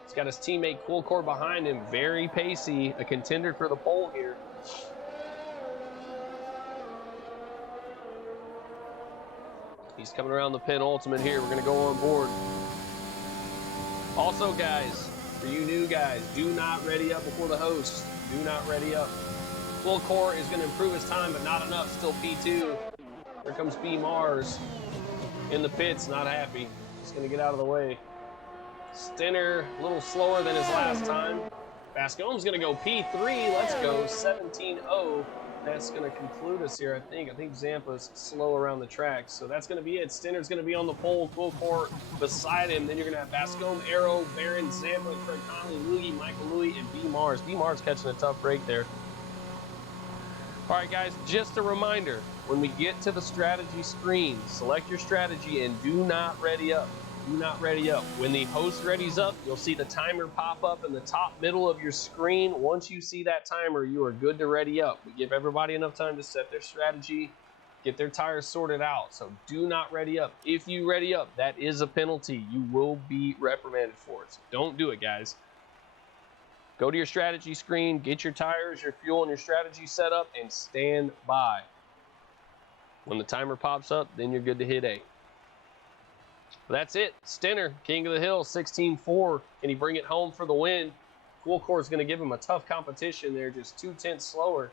He's got his teammate Coolcore behind him, very pacey, a contender for the pole here. He's coming around the penultimate here. We're going to go on board. Also, guys, for you new guys, do not ready up before the host. Do not ready up. Coolcore is going to improve his time, but not enough. Still P2. Here comes B Mars in the pits, not happy. Just going to get out of the way. Stinner, a little slower than his last time. Bascome's going to go P3. Let's go 17-0. That's going to conclude us here, I think. I think Zampa's slow around the track. So that's going to be it. Stinner's going to be on the pole. Coolcore beside him. Then you're going to have Bascome, Arrow, Barron, Zampa, Craig Conley, Louie, Michael Louie, and B Mars. B Mars catching a tough break there. All right, guys, just a reminder. When we get to the strategy screen, select your strategy and do not ready up. Do not ready up. When the host readies up, you'll see the timer pop up in the top middle of your screen. Once you see that timer, you are good to ready up. We give everybody enough time to set their strategy, get their tires sorted out. So do not ready up. If you ready up, that is a penalty. You will be reprimanded for it. So don't do it, guys. Go to your strategy screen, get your tires, your fuel, and your strategy set up, and stand by. When the timer pops up, then you're good to hit A. That's it. Stinner, king of the hill, 16-4. Can he bring it home for the win? Coolcore is going to give him a tough competition there, just 2/10 slower.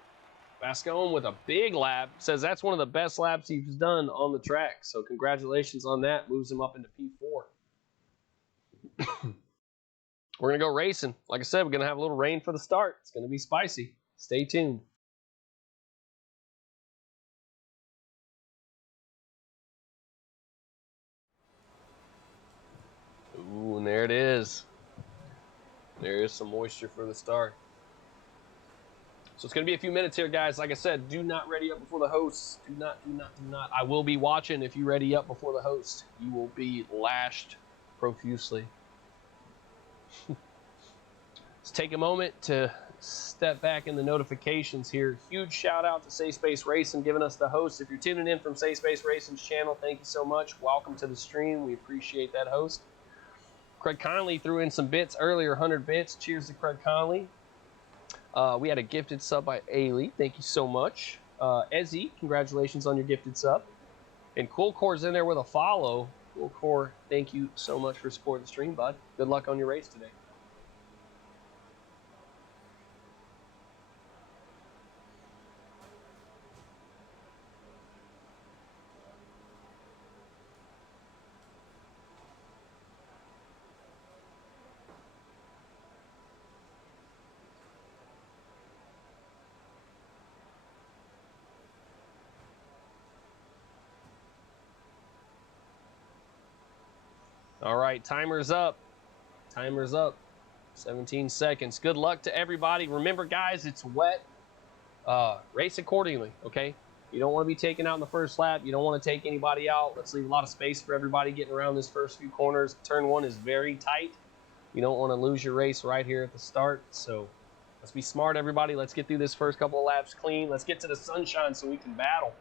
Bascome with a big lap. Says that's one of the best laps he's done on the track. So congratulations on that. Moves him up into P4. We're going to go racing. Like I said, we're going to have a little rain for the start. It's going to be spicy. Stay tuned. Ooh, and there it is. There is some moisture for the start. So it's going to be a few minutes here, guys. Like I said, do not ready up before the host. Do not. I will be watching if you ready up before the host. You will be lashed profusely. Let's take a moment to step back in the notifications here. Huge shout out to Safe Space Racing giving us the host. If you're tuning in from Safe Space Racing's channel, thank you so much. Welcome to the stream. We appreciate that host. Craig Conley threw in some bits earlier, 100 bits. Cheers to Craig Conley. We had a gifted sub by Ailey. Thank you so much. Ezzy, congratulations on your gifted sub. And Coolcore's in there with a follow. Coolcore, thank you so much for supporting the stream, bud. Good luck on your race today. All right, timer's up. Timer's up. 17 seconds. Good luck to everybody. Remember, guys, it's wet. Race accordingly, okay? You don't want to be taken out in the first lap. You don't want to take anybody out. Let's leave a lot of space for everybody getting around this first few corners. Turn 1 is very tight. You don't want to lose your race right here at the start. So let's be smart, everybody. Let's get through this first couple of laps clean. Let's get to the sunshine so we can battle.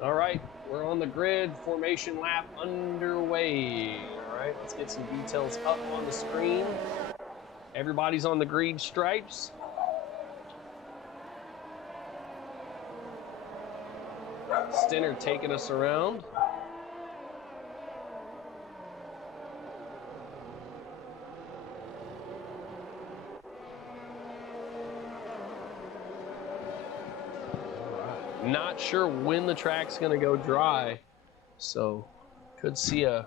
All right, we're on the grid. Formation lap underway. All right, let's get some details up on the screen. Everybody's on the green stripes. Stinner taking us around. Not sure when the track's going to go dry, so could see a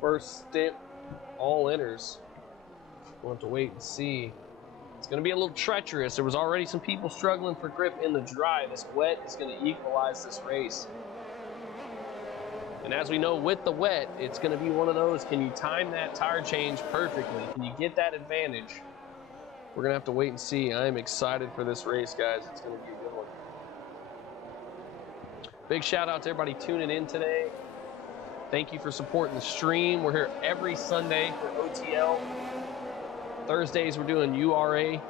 first stint all-inners. We'll have to wait and see. It's going to be a little treacherous. There was already some people struggling for grip in the dry. This wet is going to equalize this race. And as we know, with the wet, it's going to be one of those, can you time that tire change perfectly? Can you get that advantage? We're going to have to wait and see. I am excited for this race, guys. It's going to be a good one. Big shout out to everybody tuning in today. Thank you for supporting the stream. We're here every Sunday for OTL. Thursdays we're doing URA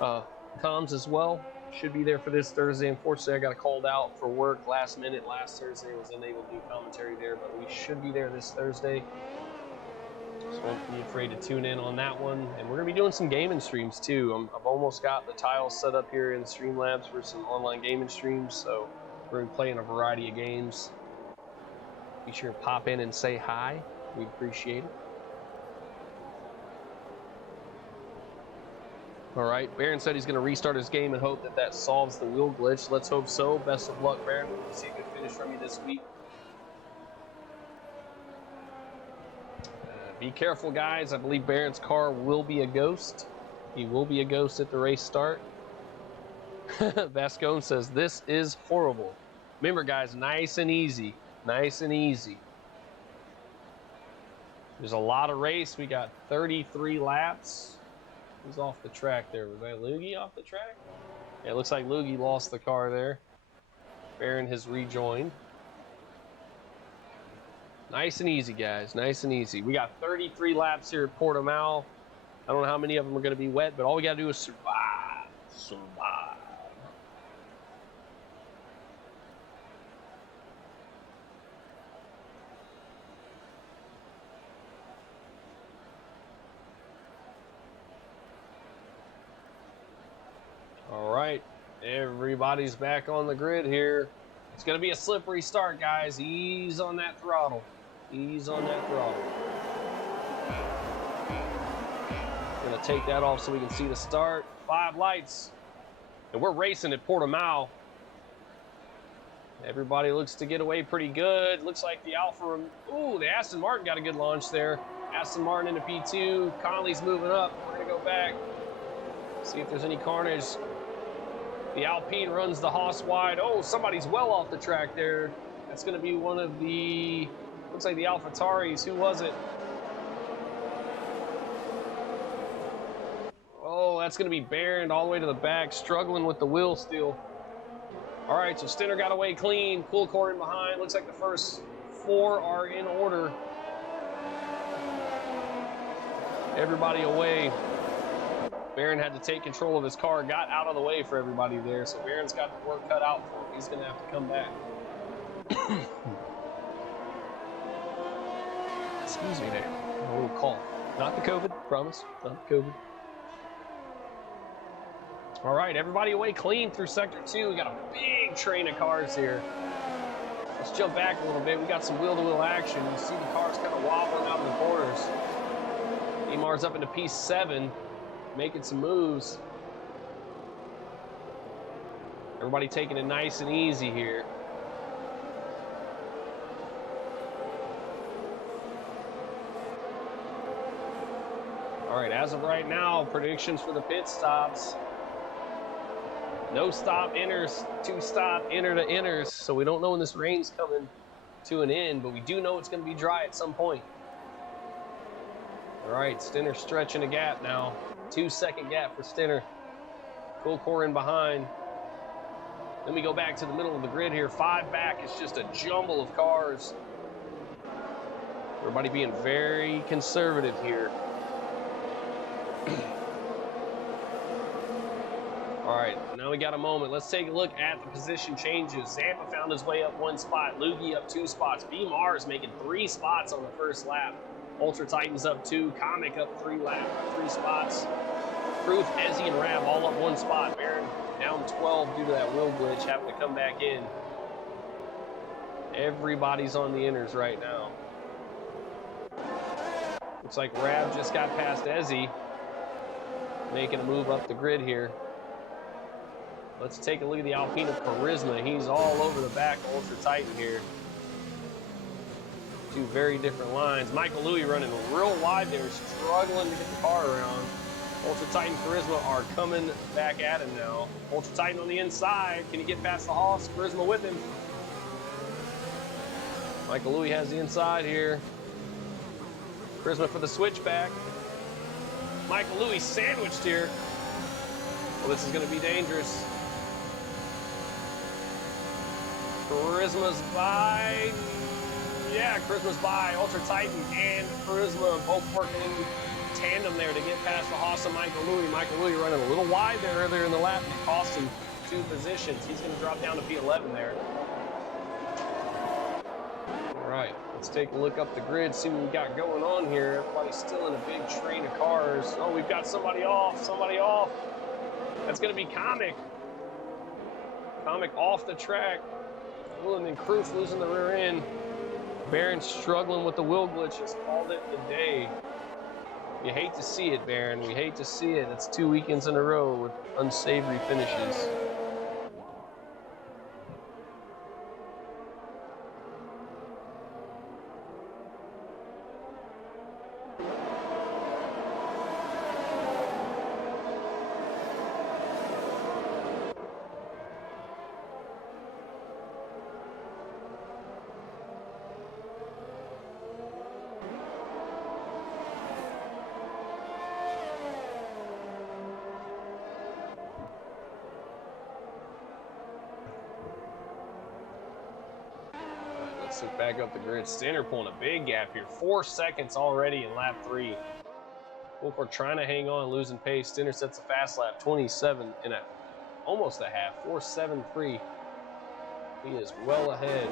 comms as well. Should be there for this Thursday. Unfortunately, I got called out for work last minute. Last Thursday was unable to do commentary there, but we should be there this Thursday. So don't be afraid to tune in on that one. And we're going to be doing some gaming streams too. I've almost got the tiles set up here in Streamlabs for some online gaming streams. So we're going to be playing a variety of games. Be sure to pop in and say hi. We'd appreciate it. All right, Baron said he's going to restart his game and hope that that solves the wheel glitch. Let's hope so. Best of luck, Baron. We'll see a good finish from you this week. Be careful, guys. I believe Baron's car will be a ghost. He will be a ghost at the race start. Vascone says, this is horrible. Remember, guys, nice and easy. Nice and easy. There's a lot of race. We got 33 laps. Who's off the track there? Was that Loogie off the track? Yeah, it looks like Loogie lost the car there. Baron has rejoined. Nice and easy, guys. Nice and easy. We got 33 laps here at Portimau. I don't know how many of them are going to be wet, but all we got to do is survive. Survive. All right. Everybody's back on the grid here. It's going to be a slippery start, guys. Ease on that throttle. Ease on that throttle. Going to take that off so we can see the start. 5 lights. And we're racing at Portimau. Everybody looks to get away pretty good. Looks like the Alfa... Ooh, the Aston Martin got a good launch there. Aston Martin into P2. Conley's moving up. We're going to go back. See if there's any carnage. The Alpine runs the Haas wide. Oh, somebody's well off the track there. That's going to be one of the... Looks like the AlphaTauris. Who was it? Oh, that's going to be Baron all the way to the back, struggling with the wheel still. All right, so Stinner got away clean. Cool core in behind. Looks like the first 4 are in order. Everybody away. Baron had to take control of his car, got out of the way for everybody there, so Baron's got the work cut out for him. He's going to have to come back. Excuse me there. A little cough. Not the COVID, promise. Not the COVID. All right, everybody away clean through Sector 2. We got a big train of cars here. Let's jump back a little bit. We got some wheel-to-wheel action. You see the cars kind of wobbling out in the corners. Emar's up into P7. Making some moves. Everybody taking it nice and easy here. All right, as of right now, predictions for the pit stops. No stop, inners, 2 stop, inner to inners. So we don't know when this rain's coming to an end, but we do know it's going to be dry at some point. All right, Stinner stretching a gap now. 2-second gap for Stinner. Full core in behind. Then we go back to the middle of the grid here. 5 back. It's just a jumble of cars. Everybody being very conservative here. All right, now we got a moment. Let's take a look at the position changes. Zampa found his way up 1 spot. Loogie up 2 spots. B-Mars making 3 spots on the first lap. Ultra Titans up 2, Comic up 3 spots. Proof, Ezzy, and Rab all up 1 spot. Baron down 12 due to that wheel glitch, having to come back in. Everybody's on the inners right now. Looks like Rab just got past Ezzy, making a move up the grid here. Let's take a look at the Alpine of Charisma. He's all over the back of Ultra Titan here. 2 very different lines. Michael Louis running real wide there, struggling to get the car around. Ultra Titan Charisma are coming back at him now. Ultra Titan on the inside. Can he get past the Haas? Charisma with him. Michael Louis has the inside here. Charisma for the switchback. Michael Louis sandwiched here. Well, this is going to be dangerous. Charisma's by. Yeah, Charisma's by. Ultra Titan and Charisma both working in tandem there to get past the Haas and Michael Louis. Michael Louis running a little wide there earlier in the lap, and it cost him 2 positions. He's going to drop down to P11 there. All right, Let's take a look up the grid, see what we got going on here. Everybody's still in a big train of cars. Oh, we've got somebody off, somebody off. That's going to be Comic. Comic off the track. Oh, and then Cruz losing the rear end. Baron struggling with the wheel glitch, has called it the day. You hate to see it, Baron. We hate to see it. It's 2 weekends in a row with unsavory finishes. Let's look back up the grid. Stanner pulling a big gap here. 4 seconds already in lap 3. Wolford trying to hang on, losing pace. Stanner sets a fast lap, 27 in almost a half, 4.73. He is well ahead.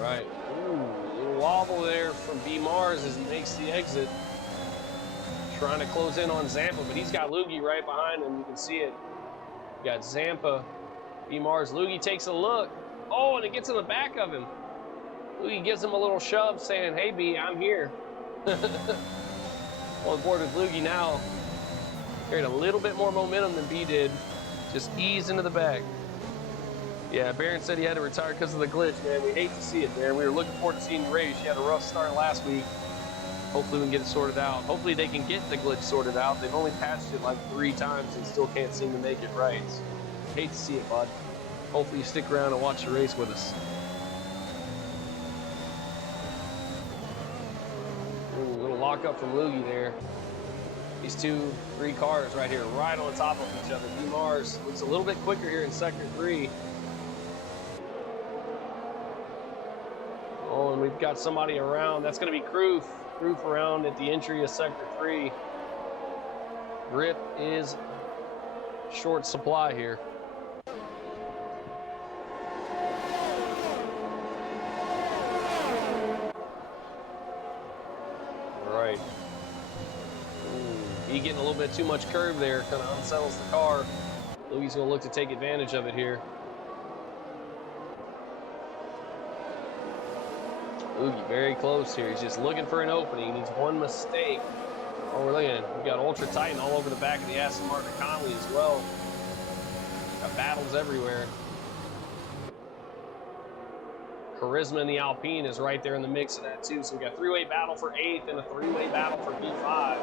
Right. Ooh, little wobble there from B. Mars as he makes the exit. Trying to close in on Zampa, but he's got Loogie right behind him. You can see it. You got Zampa, B. Mars. Loogie takes a look. Oh, and it gets in the back of him. Loogie gives him a little shove saying, hey, B, I'm here. On board with Loogie now. Carried a little bit more momentum than B did. Just eased into the back. Yeah, Barron said he had to retire because of the glitch, man. We hate to see it, man. We were looking forward to seeing the race. You had a rough start last week. Hopefully we can get it sorted out. Hopefully they can get the glitch sorted out. They've only patched it like 3 times and still can't seem to make it right. So, hate to see it, bud. Hopefully you stick around and watch the race with us. Ooh, a little lockup from Loogie there. These 3 cars right here, right on top of each other. B. Mars looks a little bit quicker here in sector 3. Oh, and we've got somebody around. That's going to be Kroof. Kroof around at the entry of sector 3. Grip is short supply here. All right. He getting a little bit too much curve there. Kind of unsettles the car. Loogie's going to look to take advantage of it here. Loogie very close here. He's just looking for an opening. He needs one mistake. Oh, we're looking at, we've got Ultra Titan all over the back of the Aston Martin Conley as well. Got battles everywhere. Charisma in the Alpine is right there in the mix of that too. So we got a 3-way battle for 8th and a 3-way battle for P5.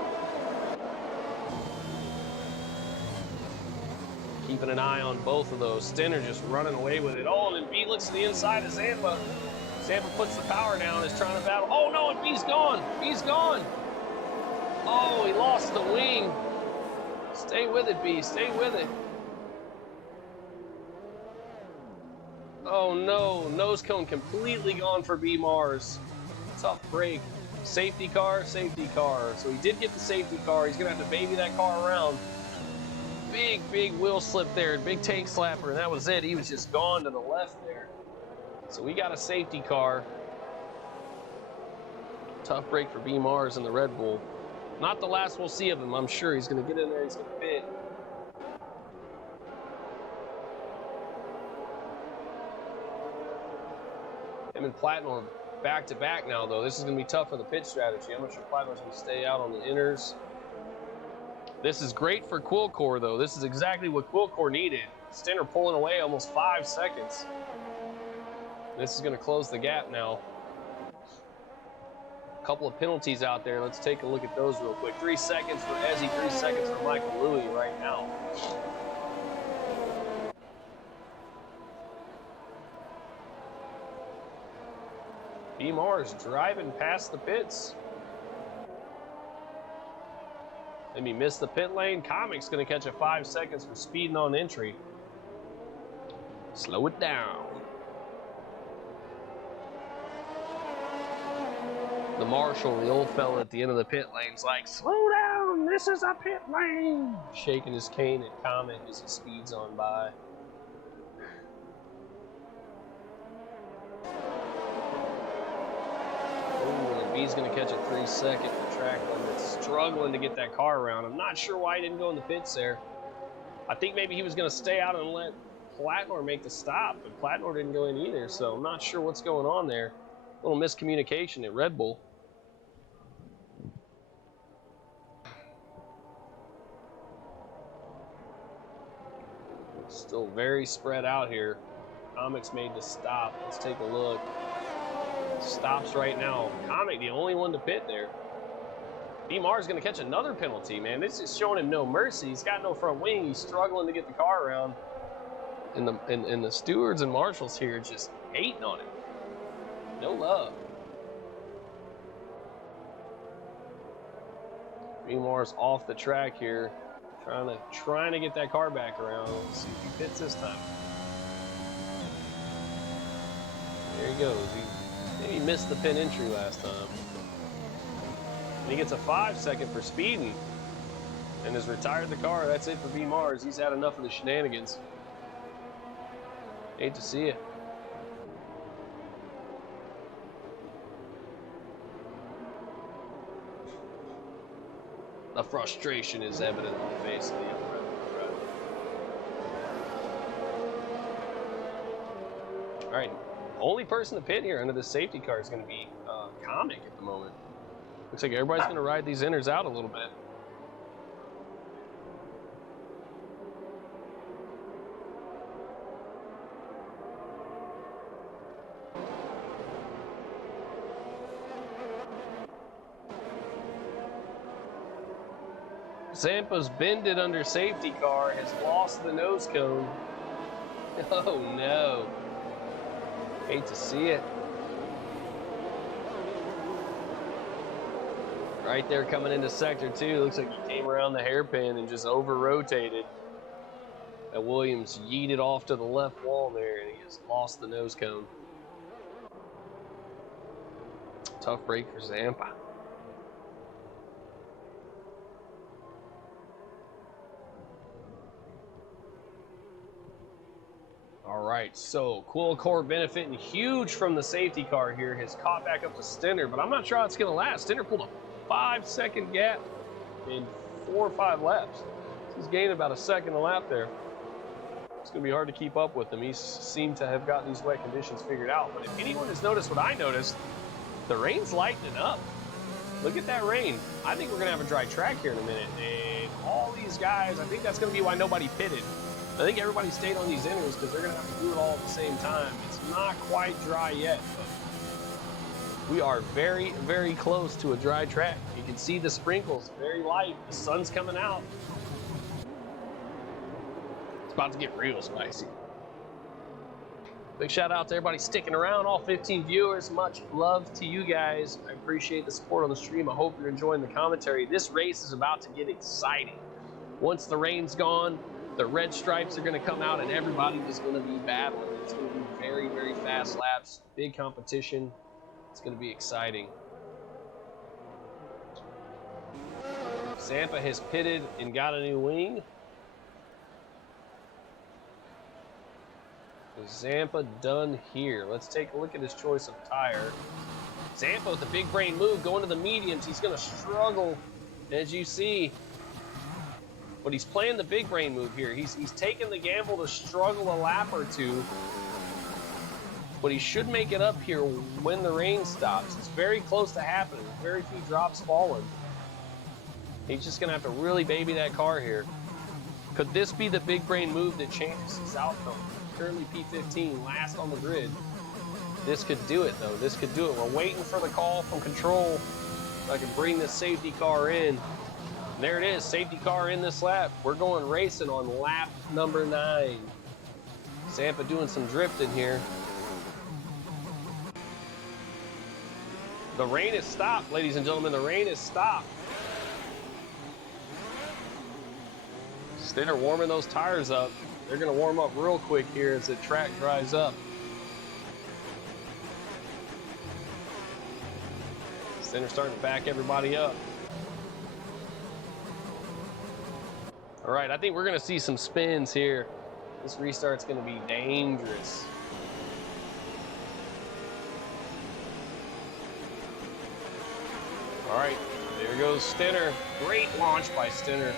Keeping an eye on both of those. Stenner just running away with it. Oh, and then B looks to the inside of Zampa. Zampa puts the power down, is trying to battle. Oh no, and B's gone. B's gone. Oh, he lost the wing. Stay with it, B. Stay with it. Oh no, nose cone completely gone for B. Mars. Tough break. Safety car, safety car. So he did get the safety car. He's gonna have to baby that car around. Big wheel slip there, big tank slapper, and that was it. He was just gone to the left there. So we got a safety car. Tough break for B. Mars and the Red Bull. Not the last we'll see of him, I'm sure. He's going to get in there, he's going to pit. Him and Platinum back-to-back now, though. This is going to be tough for the pit strategy. I'm not sure Platinum's going to stay out on the inners. This is great for Quilcore, though. This is exactly what Quilcore needed. Stenner pulling away almost 5 seconds. This is going to close the gap now. A couple of penalties out there. Let's take a look at those real quick. 3 seconds for Ezzy, 3 seconds for Michael Louis right now. B. Mars driving past the pits. Maybe missed the pit lane. Comic's going to catch a 5 seconds for speeding on entry. Slow it down. The marshal, the old fella at the end of the pit lane's like, slow down, this is a pit lane. Shaking his cane at Comet as he speeds on by. Ooh, and B's gonna catch a 3-second for track limit. Struggling to get that car around. I'm not sure why he didn't go in the pits there. I think maybe he was gonna stay out and let Platnor make the stop, but Platnor didn't go in either, so I'm not sure what's going on there. A little miscommunication at Red Bull. Still very spread out here. Comic's made the stop. Let's take a look. Stops right now. Comic, the only one to pit there. B-Mar's going to catch another penalty, man. This is showing him no mercy. He's got no front wing. He's struggling to get the car around. And the stewards and marshals here just hating on him. No love. B-Mar's off the track here. Trying to get that car back around. Let's see if he pits this time. There he goes. He maybe missed the pin entry last time. And he gets a 5-second for speeding and has retired the car. That's it for B Mars. He's had enough of the shenanigans. Hate to see it. The frustration is evident on the face of the young Red Bull driver. All right, only person to pit here under the safety car is going to be Comic at the moment. Looks like everybody's going to ride these inners out a little bit. Zampa's bended under safety car, has lost the nose cone. Oh no. Hate to see it. Right there coming into sector 2. Looks like he came around the hairpin and just over-rotated. And Williams yeeted off to the left wall there and he has lost the nose cone. Tough break for Zampa. All right, so coil core benefiting huge from the safety car here. Has caught back up to Stenner, but I'm not sure how it's going to last. Stenner pulled a 5-second gap in 4 or 5 laps. He's gained about a second a lap there. It's going to be hard to keep up with him. He seemed to have gotten these wet conditions figured out. But if anyone has noticed what I noticed, the rain's lightening up. Look at that rain. I think we're going to have a dry track here in a minute. And all these guys, I think that's going to be why nobody pitted. I think everybody stayed on these inners because they're going to have to do it all at the same time. It's not quite dry yet, but we are very, very close to a dry track. You can see the sprinkles, very light. The sun's coming out. It's about to get real spicy. Big shout out to everybody sticking around, all 15 viewers. Much love to you guys. I appreciate the support on the stream. I hope you're enjoying the commentary. This race is about to get exciting. Once the rain's gone, the red stripes are going to come out and everybody is going to be battling. It's going to be very, very fast laps, big competition. It's going to be exciting. Zampa has pitted and got a new wing. Is Zampa done here? Let's take a look at his choice of tire. Zampa with the big brain move going to the mediums. He's going to struggle, as you see. But he's playing the big brain move here. He's taking the gamble to struggle a lap or two. But he should make it up here when the rain stops. It's very close to happening. Very few drops falling. He's just going to have to really baby that car here. Could this be the big brain move that changes his outcome? Currently P15, last on the grid. This could do it, though. This could do it. We're waiting for the call from control so I can bring this safety car in. And there it is, safety car in this lap. We're going racing on lap number 9. Zampa doing some drifting here. The rain has stopped, ladies and gentlemen. The rain has stopped. Stenner warming those tires up. They're going to warm up real quick here as the track dries up. Stenner's starting to back everybody up. All right, I think we're going to see some spins here. This restart's going to be dangerous. All right, there goes Stenner. Great launch by Stenner.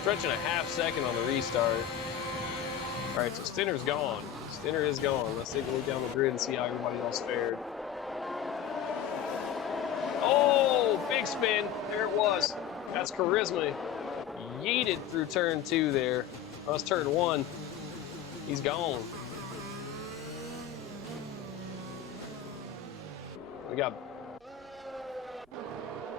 Stretching a half second on the restart. All right, so Stenner's gone. Stenner is gone. Let's take a look down the grid and see how everybody else fared. Oh, big spin. There it was. That's Charisma. Yeeted through turn 2 there. That's turn 1. He's gone. We got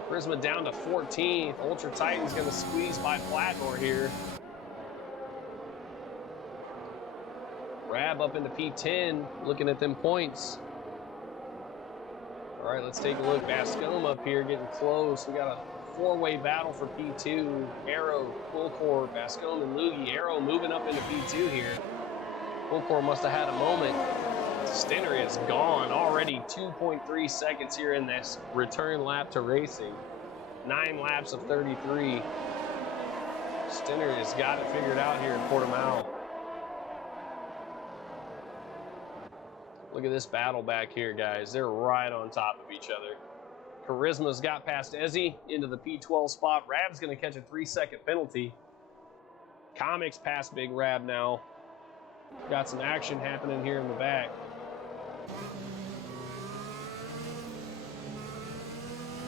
Charisma down to 14th. Ultra Titan's going to squeeze by Flatmore here. Rab up into P10, looking at them points. All right, let's take a look. Bascome up here getting close. We got a 4-way battle for P2. Arrow, Fullcore, Bascome, and Loogie. Arrow moving up into P2 here. Fullcore must have had a moment. Stenner is gone. Already 2.3 seconds here in this return lap to racing. 9 laps of 33. Stenner has got it figured out here in Portimau. Look at this battle back here, guys. They're right on top of each other. Charisma's got past Ezzy into the P12 spot. Rab's going to catch a 3-second penalty. Comics past Big Rab now. Got some action happening here in the back.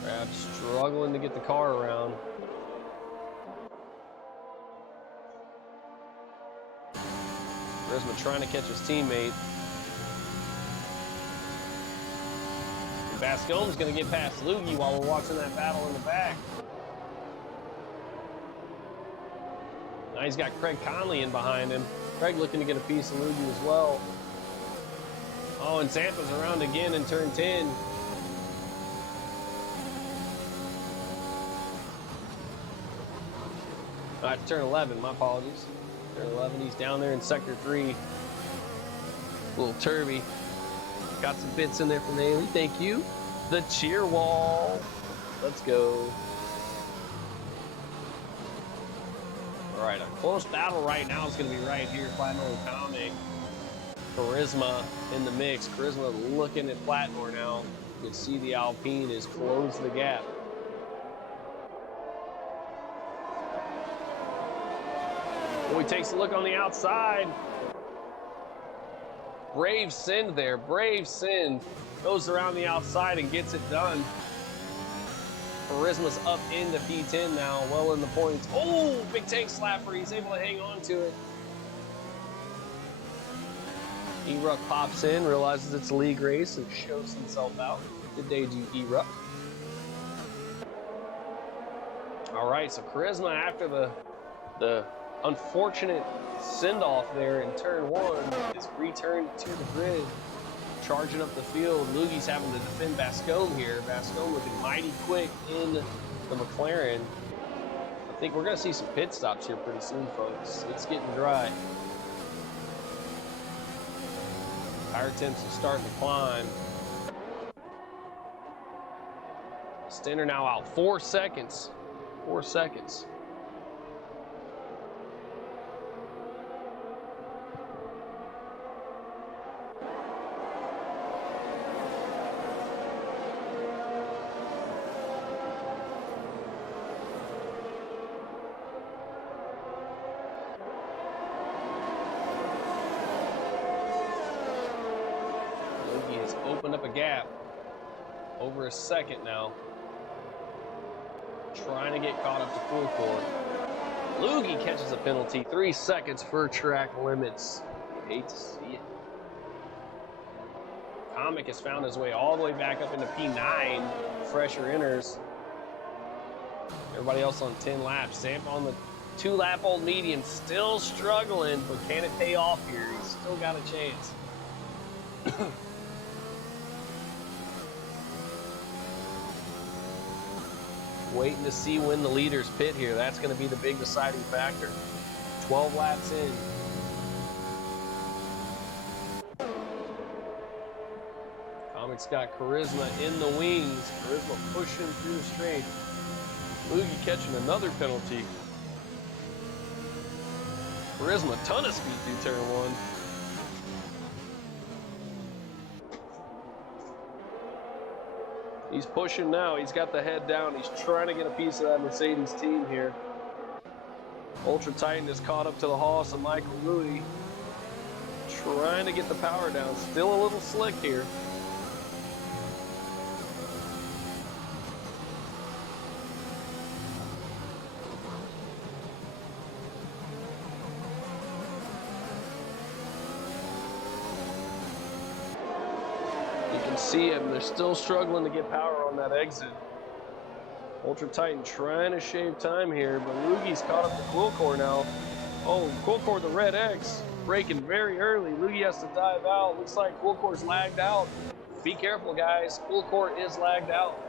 Rab struggling to get the car around. Charisma trying to catch his teammate. Bascome's going to get past Loogie while we're watching that battle in the back. Now he's got Craig Conley in behind him. Craig looking to get a piece of Loogie as well. Oh, and Zampa's around again in turn 10. All right, turn 11, my apologies. Turn 11, he's down there in sector 3. Little Turby. Got some bits in there from Haley. Thank you. The cheer wall. Let's go. All right, a close battle right now is going to be right here. Flatmore Comic. Charisma in the mix. Charisma looking at Flatmore now. You can see the Alpine has closed the gap. Oh, he takes a look on the outside. Brave send there, brave send. Goes around the outside and gets it done. Charisma's up into P10 now, well in the points. Oh, big tank slapper, he's able to hang on to it. E-Ruck pops in, realizes it's a league race and shows himself out. Good day to you, E-Ruck. All right, so Charisma after the unfortunate send-off there in turn 1 is returned to the grid, charging up the field. Loogie's having to defend Bascome here. Bascome looking mighty quick in the McLaren. I think we're going to see some pit stops here pretty soon, folks. It's getting dry. Tire temps are starting to climb. Stenner now out 4 seconds. 4 seconds. Opened up a gap over a second now. Trying to get caught up to full court. Loogie catches a penalty. 3 seconds for track limits. Hate to see it. Comic has found his way all the way back up into P9. Fresher inners. Everybody else on 10 laps. Zamp on the 2-lap-old medium. Still struggling, but can it pay off here? He's still got a chance. Waiting to see when the leaders pit here. That's going to be the big deciding factor. 12 laps in. Comic's got Charisma in the wings. Charisma pushing through the straight. Loogie catching another penalty. Charisma, ton of speed through turn one. He's pushing now. He's got the head down. He's trying to get a piece of that Mercedes team here. Ultra Titan is caught up to the Haas and Michael Louis. Trying to get the power down. Still a little slick here. You can see him. They're still struggling to get power on that exit. Ultra Titan trying to shave time here, but Loogie's caught up to Quilcore now. Oh, Quilcore, the red X, braking very early. Loogie has to dive out. Looks like Quilcore's lagged out. Be careful, guys. Quilcore is lagged out.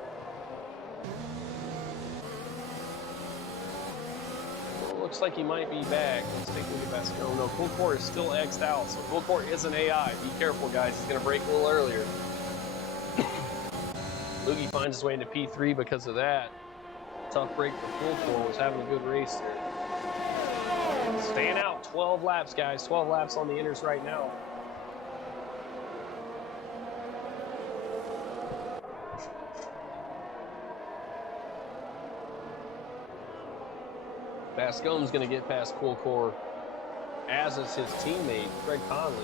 Well, looks like he might be back. Let's take a look at that. Oh, no, Quilcore is still X'd out, so Quilcore is an AI. Be careful, guys. He's going to brake a little earlier. Loogie finds his way into P3 because of that. Tough break for Quilcore. Was having a good race there. Staying out 12 laps, guys. 12 laps on the inners right now. Bascome's going to get past Quilcore, as is his teammate, Greg Conley.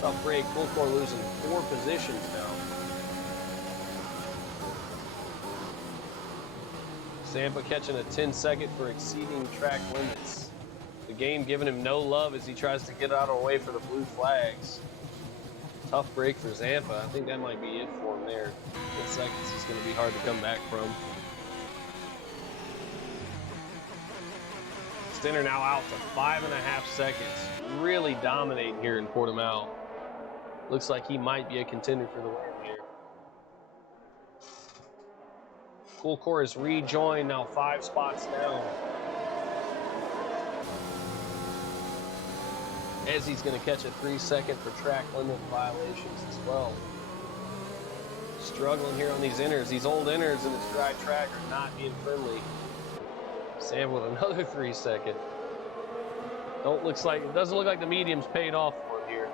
Tough break. Quilcore losing 4 positions now. Zampa catching a 10-second for exceeding track limits. The game giving him no love as he tries to get out of the way for the blue flags. Tough break for Zampa. I think that might be it for him there. 10 seconds is going to be hard to come back from. Stinner now out to 5.5 seconds. Really dominating here in Portimau. Looks like he might be a contender for the win here. Quilcore is rejoined, now 5 spots down. Ezzy's going to catch a 3-second for track limit violations as well. Struggling here on these inners. These old inners in this dry track are not being friendly. Sam with another 3-second. It doesn't look like the medium's paid off for him here.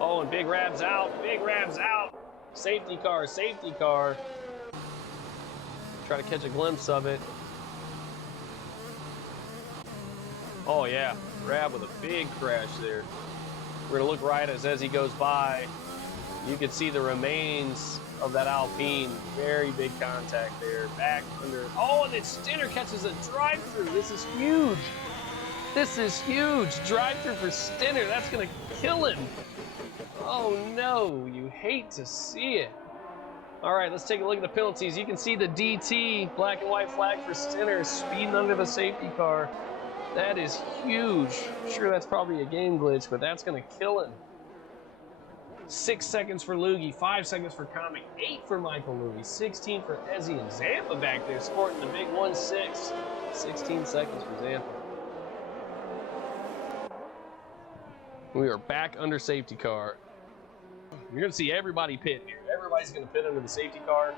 Oh, and Big Rab's out. Big Rab's out. Safety car, safety car. Try to catch a glimpse of it. Oh, yeah. Rab with a big crash there. We're going to look right as he goes by. You can see the remains of that Alpine. Very big contact there. Back under. Oh, and then Stinner catches a drive-through. This is huge. This is huge. Drive-through for Stinner. That's going to kill him. Oh, no. You hate to see it. All right, let's take a look at the penalties. You can see the DT, black and white flag for Stinner, speeding under the safety car. That is huge. I'm sure that's probably a game glitch, but that's going to kill him. 6 seconds for Loogie, 5 seconds for Comic, 8 for Michael Louis, 16 for Ezzy, and Zampa back there sporting the big 1-6. 16 seconds for Zampa. We are back under safety car. You're going to see everybody pit here. Everybody's going to pit under the safety car.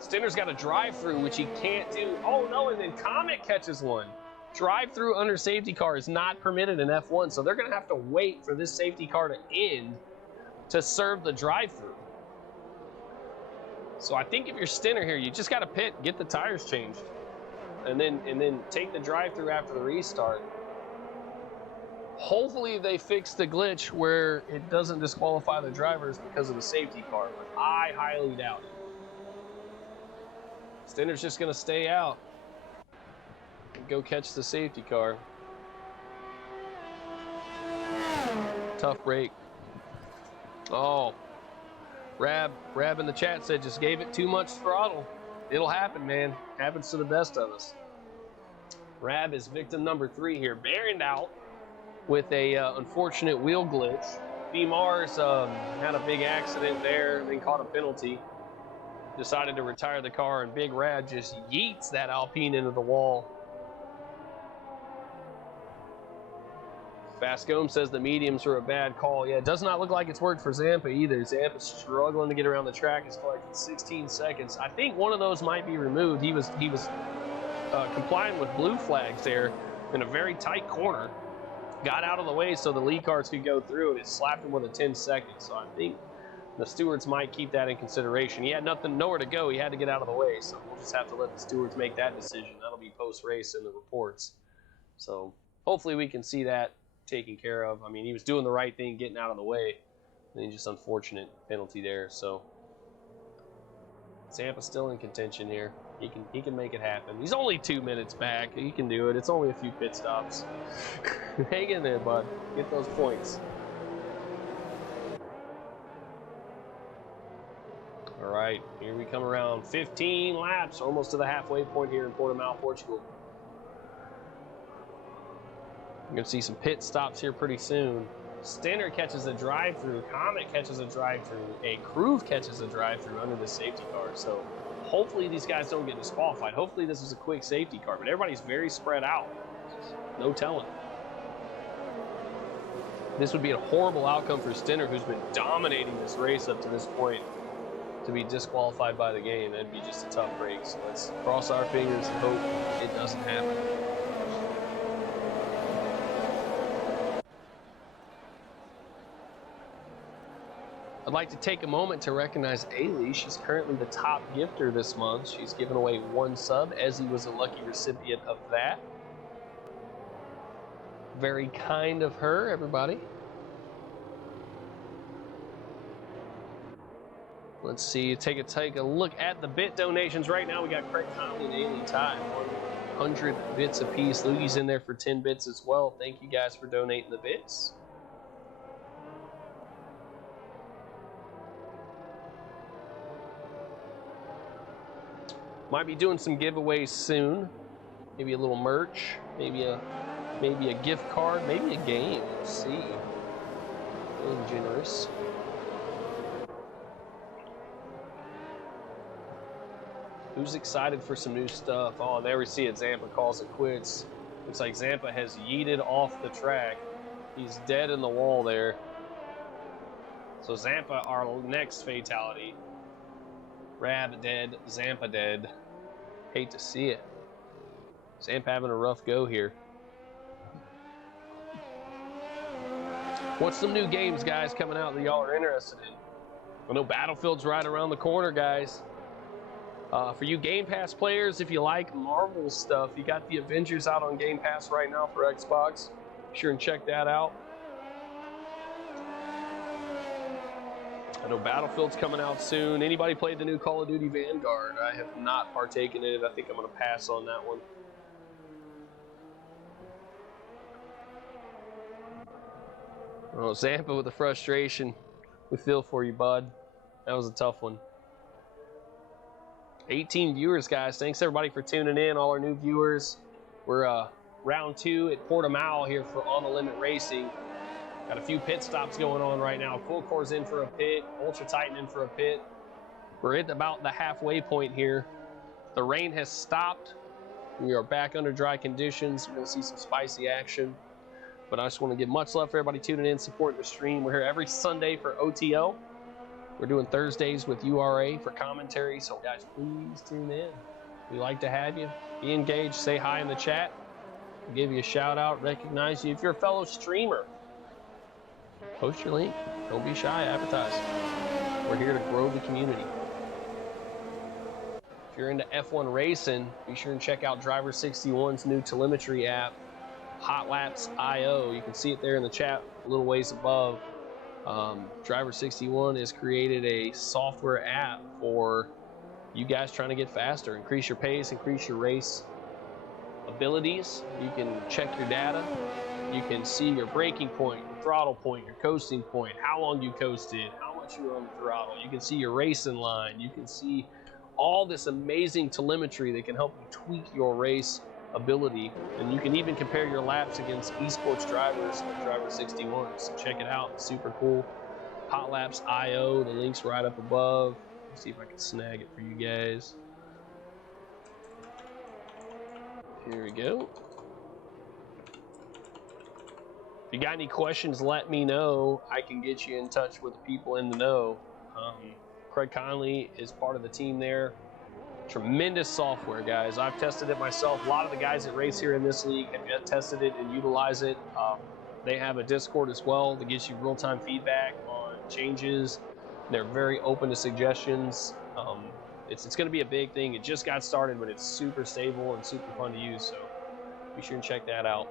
Stinner's got a drive-through, which he can't do. Oh, no, and then Comet catches one. Drive-through under safety car is not permitted in F1, so they're going to have to wait for this safety car to end to serve the drive-through. So I think if you're Stinner here, you just got to pit, get the tires changed, and then take the drive-through after the restart. Hopefully they fix the glitch where it doesn't disqualify the drivers because of the safety car, but I highly doubt it. Stinner's just going to stay out and go catch the safety car. Tough break. Oh, Rab in the chat said just gave it too much throttle. It'll happen, man. Happens to the best of us. Rab is victim number 3 here. Buried out with a unfortunate wheel glitch. B. Mars had a big accident there, then caught a penalty. Decided to retire the car, and Big Rab just yeets that Alpine into the wall. Bascom says the mediums were a bad call. Yeah, it does not look like it's worked for Zampa either. Zampa's struggling to get around the track. He's collected 16 seconds. I think one of those might be removed. He was complying with blue flags there in a very tight corner. Got out of the way so the lead cars could go through, and it slapped him with a 10 seconds. So I think the stewards might keep that in consideration. He had nowhere to go. He had to get out of the way. So we'll just have to let the stewards make that decision. That'll be post-race in the reports. So hopefully we can see that taken care of. I mean, he was doing the right thing, getting out of the way. And then just unfortunate penalty there. So Zampa's still in contention here. He can make it happen. He's only 2 minutes back. He can do it. It's only a few pit stops. Hang in there, bud. Get those points. All right, here we come around. 15 laps, almost to the halfway point here in Portimau, Portugal. You're going to see some pit stops here pretty soon. Stenner catches a drive-through. Comet catches a drive-through. A Groove catches a drive-through under the safety car. So hopefully these guys don't get disqualified. Hopefully this is a quick safety car. But everybody's very spread out. No telling. This would be a horrible outcome for Stenner, who's been dominating this race up to this point, to be disqualified by the game. That'd be just a tough break. So let's cross our fingers and hope it doesn't happen. I'd like to take a moment to recognize Ailey. She's currently the top gifter this month. She's given away 1 sub. Ezzy was a lucky recipient of that. Very kind of her, everybody. Let's see, take a look at the bit donations right now. We got Craig Conley and Ailey tied, 100 bits apiece. Lugie's in there for 10 bits as well. Thank you guys for donating the bits. Might be doing some giveaways soon. Maybe a little merch, maybe a gift card, maybe a game. We'll see. Feeling generous. Who's excited for some new stuff? Oh, there we see it. Zampa calls it quits. Looks like Zampa has yeeted off the track. He's dead in the wall there. So Zampa, our next fatality. Rab dead, Zampa dead. Hate to see it. Zampa having a rough go here. What's some new games, guys, coming out that y'all are interested in? I know Battlefield's right around the corner, guys. For you Game Pass players, if you like Marvel stuff, you got the Avengers out on Game Pass right now for Xbox. Be sure and check that out. I know Battlefield's coming out soon. Anybody played the new Call of Duty Vanguard? I have not partaken in it. I think I'm going to pass on that one. Oh, Zampa with the frustration. We feel for you, bud. That was a tough one. 18 viewers, guys. Thanks, everybody, for tuning in. All our new viewers. We're round 2 at Portimau here for On the Limit Racing. Got a few pit stops going on right now. Full Core's in for a pit. Ultra Titan in for a pit. We're at about the halfway point here. The rain has stopped. We are back under dry conditions. We're going to see some spicy action. But I just want to give much love for everybody tuning in, supporting the stream. We're here every Sunday for OTL. We're doing Thursdays with URA for commentary. So, guys, please tune in. We like to have you. Be engaged. Say hi in the chat. We'll give you a shout-out, recognize you. If you're a fellow streamer, post your link. Don't be shy. Advertise. We're here to grow the community. If you're into F1 racing, be sure and check out Driver 61's new telemetry app, Hot Laps IO. You can see it there in the chat a little ways above. Driver 61 has created a software app for you guys trying to get faster, increase your pace, increase your race abilities. You can check your data. You can see your braking point, your throttle point, your coasting point, how long you coasted, how much you were on the throttle. You can see your racing line. You can see all this amazing telemetry that can help you tweak your race ability. And you can even compare your laps against esports drivers like Driver 61. So check it out. It's super cool. Hot Laps IO. The link's right up above. Let's see if I can snag it for you guys. Here we go. If you got any questions, let me know. I can get you in touch with the people in the know. Craig Conley is part of the team there. Tremendous software, guys. I've tested it myself. A lot of the guys that race here in this league have tested it and utilize it. They have a Discord as well that gives you real-time feedback on changes. They're very open to suggestions. It's going to be a big thing. It just got started, but it's super stable and super fun to use, so be sure and check that out.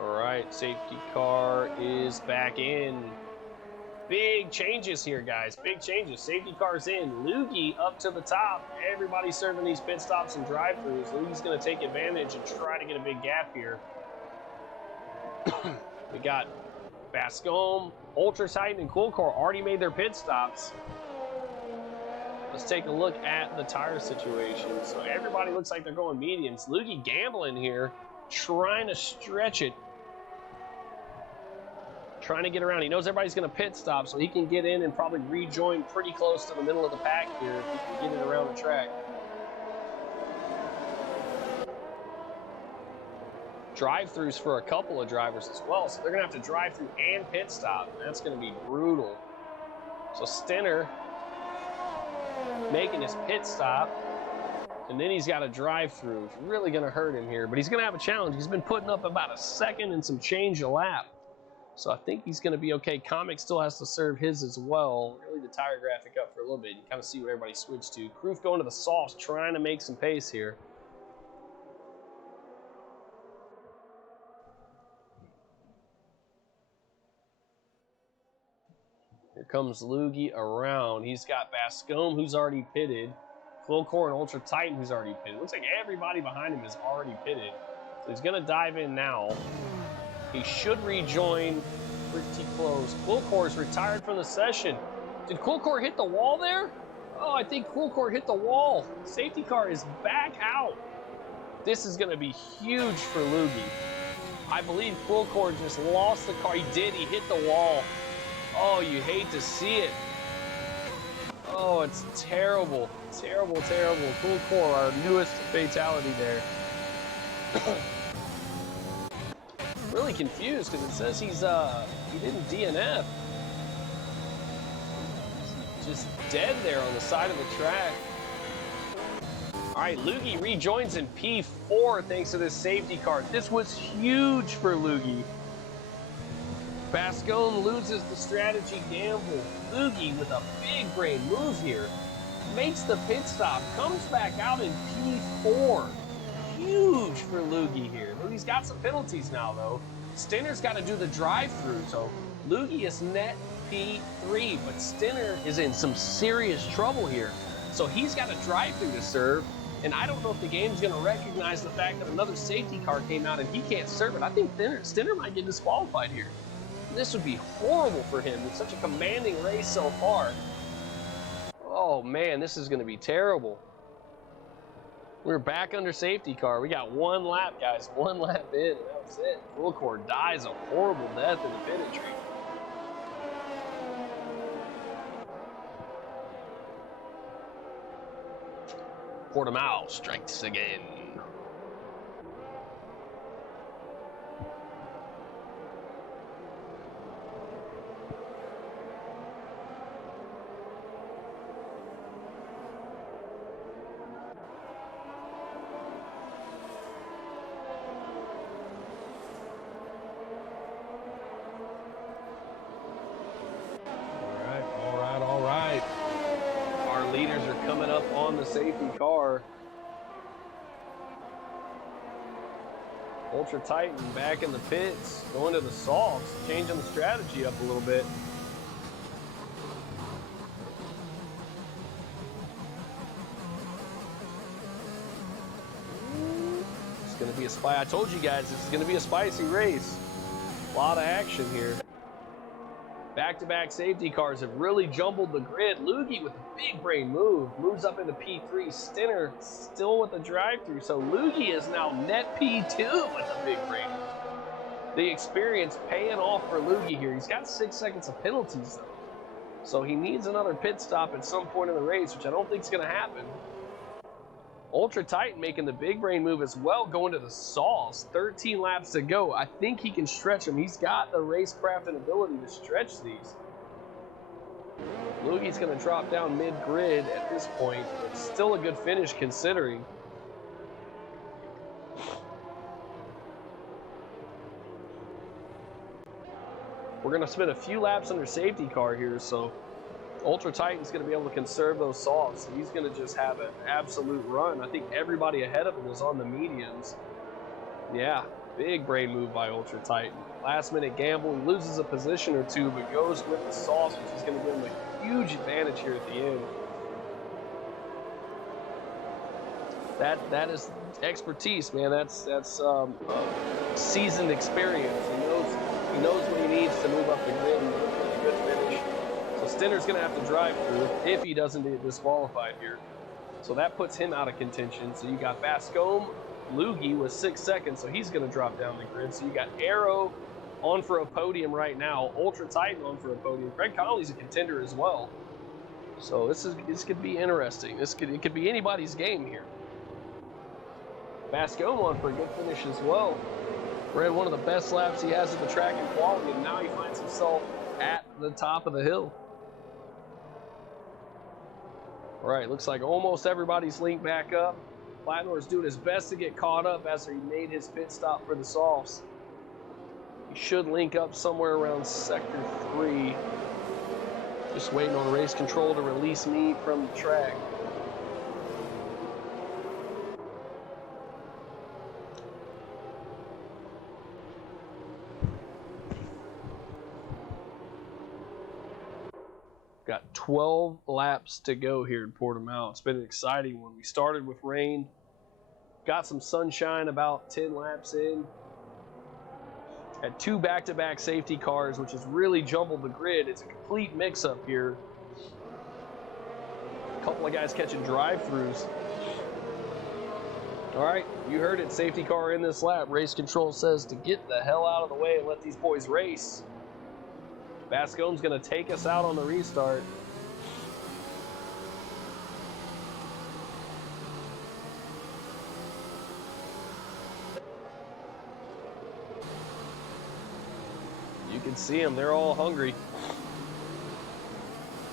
All right, safety car is back in. Big changes here, guys. Big changes. Safety car's in. Loogie up to the top. Everybody's serving these pit stops and drive-thrus. Loogie's going to take advantage and try to get a big gap here. We got Bascombe, Ultra Titan, and Cool Core already made their pit stops. Let's take a look at the tire situation. So everybody looks like they're going mediums. Loogie gambling here, trying to stretch it. Trying to get around. He knows everybody's going to pit stop, so he can get in and probably rejoin pretty close to the middle of the pack here if he can get it around the track. Drive-thrus for a couple of drivers as well, so they're going to have to drive through and pit stop. That's going to be brutal. So Stenner making his pit stop, and then he's got a drive-through. It's really going to hurt him here, but he's going to have a challenge. He's been putting up about a second and some change a lap. So I think he's going to be okay. Comic still has to serve his as well. Really the tire graphic up for a little bit. You kind of see what everybody switched to. Kroof going to the softs, trying to make some pace here. Here comes Loogie around. He's got Bascombe, who's already pitted. Flowcore and Ultra Titan, who's already pitted. Looks like everybody behind him is already pitted. So he's going to dive in now. He should rejoin pretty close. Coolcore's retired from the session. Did Coolcore hit the wall there? Oh, I think Coolcore hit the wall. Safety car is back out. This is going to be huge for Loogie. I believe Coolcore just lost the car. He did. He hit the wall. Oh, you hate to see it. Oh, it's terrible. Terrible, terrible. Coolcore, our newest fatality there. Really confused because it says he didn't DNF. He's just dead there on the side of the track. All right, Loogie rejoins in P4 thanks to this safety car. This was huge for Loogie. Bascombe loses the strategy gamble. Loogie with a big brain move here. Makes the pit stop, comes back out in P4. Huge for Loogie here. Loogie's got some penalties now, though. Stenner's got to do the drive-through, so Loogie is net P3, but Stenner is in some serious trouble here. So he's got a drive-through to serve, and I don't know if the game's going to recognize the fact that another safety car came out and he can't serve it. I think Stenner might get disqualified here. This would be horrible for him. It's such a commanding race so far. Oh, man, this is going to be terrible. We're back under safety car. We got one lap, guys. One lap in, and that was it. Coolcore dies a horrible death in the pit entry. Portimau strikes again. Leaders are coming up on the safety car. Ultra Titan back in the pits, going to the softs, changing the strategy up a little bit. It's going to be a spy. I told you guys this is going to be a spicy race. A lot of action here. Back-to-back safety cars have really jumbled the grid. Loogie with a big brain move, moves up into P3. Stenner still with the drive-through, so Loogie is now net P2 with a big brain move. The experience paying off for Loogie here. He's got 6 seconds of penalties, though. So he needs another pit stop at some point in the race, which I don't think is going to happen. Ultra Titan making the big brain move as well, going to the softs. 13 laps to go. I think he can stretch them. He's got the racecraft and ability to stretch these. Loogie's going to drop down mid-grid at this point. It's still a good finish considering. We're going to spend a few laps under safety car here, so Ultra Titan's going to be able to conserve those softs. He's going to just have an absolute run. I think everybody ahead of him is on the mediums. Yeah, big brain move by Ultra Titan. Last minute gamble. He loses a position or two, but goes with the softs, which is going to give him a huge advantage here at the end. That is expertise, man. That's seasoned experience. He knows what he needs to move up the grid and get a good finish. So Stinner's going to have to drive through if he doesn't get disqualified here. So that puts him out of contention. So you got Bascombe, Loogie with 6 seconds, so he's going to drop down the grid. So you got Arrow on for a podium right now, Ultra Titan on for a podium. Craig Conley's a contender as well. So this could be interesting. It could be anybody's game here. Bascombe on for a good finish as well. Ran one of the best laps he has at the track in quality, and now he finds himself at the top of the hill. All right, looks like almost everybody's linked back up. Platnor's doing his best to get caught up as he made his pit stop for the softs. He should link up somewhere around sector 3. Just waiting on race control to release me from the track. Got 12 laps to go here in Portimau. It's been an exciting one. We started with rain, got some sunshine about 10 laps in. Had 2 back-to-back safety cars, which has really jumbled the grid. It's a complete mix-up here. A couple of guys catching drive-throughs. All right, you heard it. Safety car in this lap. Race control says to get the hell out of the way and let these boys race. Bascombe's going to take us out on the restart. You can see them. They're all hungry.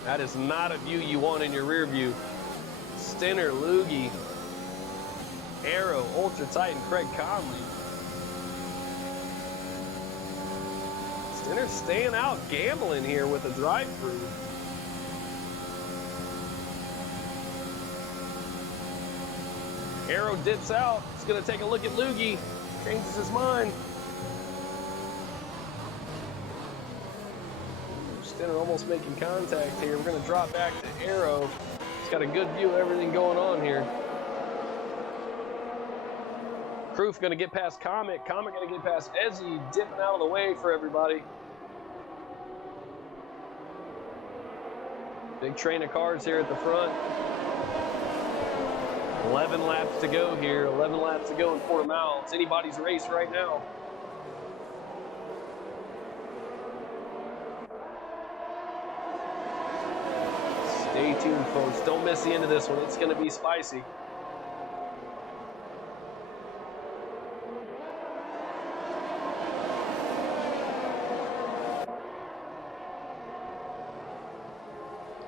That is not a view you want in your rear view. Stinner, Loogie, Arrow, Ultra Titan, Craig Conley. Stinner's staying out gambling here with a drive-through. Arrow dips out. He's going to take a look at Loogie. Changes his mind. Stinner almost making contact here. We're going to drop back to Arrow. He's got a good view of everything going on here. Proof going to get past Comet. Comet going to get past Ezzy, dipping out of the way for everybody. Big train of cars here at the front. 11 laps to go here. 11 laps to go in Portimau. It's anybody's race right now. Stay tuned, folks. Don't miss the end of this one. It's going to be spicy.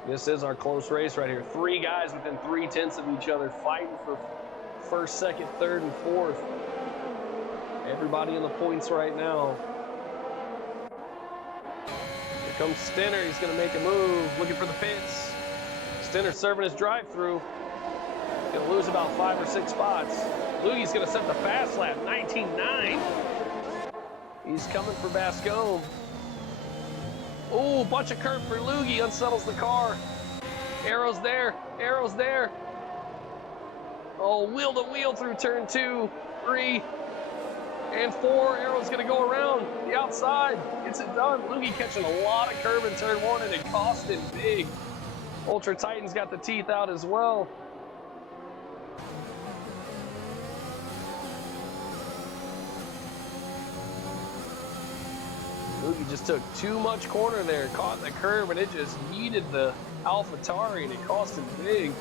This is our close race right here. 3 guys within 3/10 of each other fighting for first, second, third, and fourth. Everybody in the points right now. Here comes Stinner. He's going to make a move, looking for the pits. Stinner serving his drive-through. Going to lose about 5 or 6 spots. Loogie's going to set the fast lap, 19.9. He's coming for Bascombe. Oh, bunch of curb for Loogie, unsettles the car. Arrow's there, Arrow's there. Oh, wheel to wheel through turn 2, 3, and 4. Arrow's gonna go around the outside. Gets it done. Loogie catching a lot of curb in turn 1, and it cost him big. Ultra Titan's got the teeth out as well. Loogie just took too much corner there, caught the curb, and it just yeeted the AlphaTauri, and it cost him big.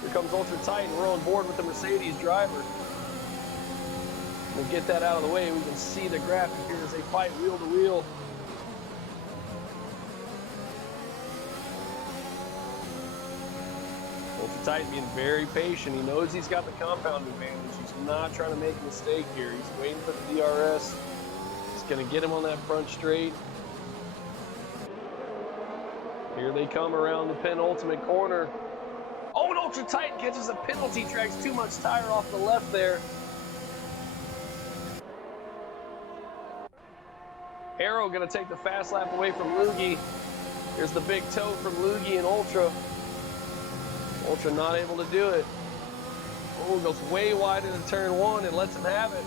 Here comes Ultra Titan. We're on board with the Mercedes driver. We'll get that out of the way. We can see the graphic here as they fight wheel to wheel. Ultra Titan being very patient. He knows he's got the compound advantage. He's not trying to make a mistake here. He's waiting for the DRS. He's going to get him on that front straight. Here they come around the penultimate corner. Oh, and Ultra Titan catches a penalty, drags too much tire off the left there. Arrow going to take the fast lap away from Loogie. Here's the big toe from Loogie and Ultra. Ultra not able to do it. Oh, goes way wide into turn one and lets him have it.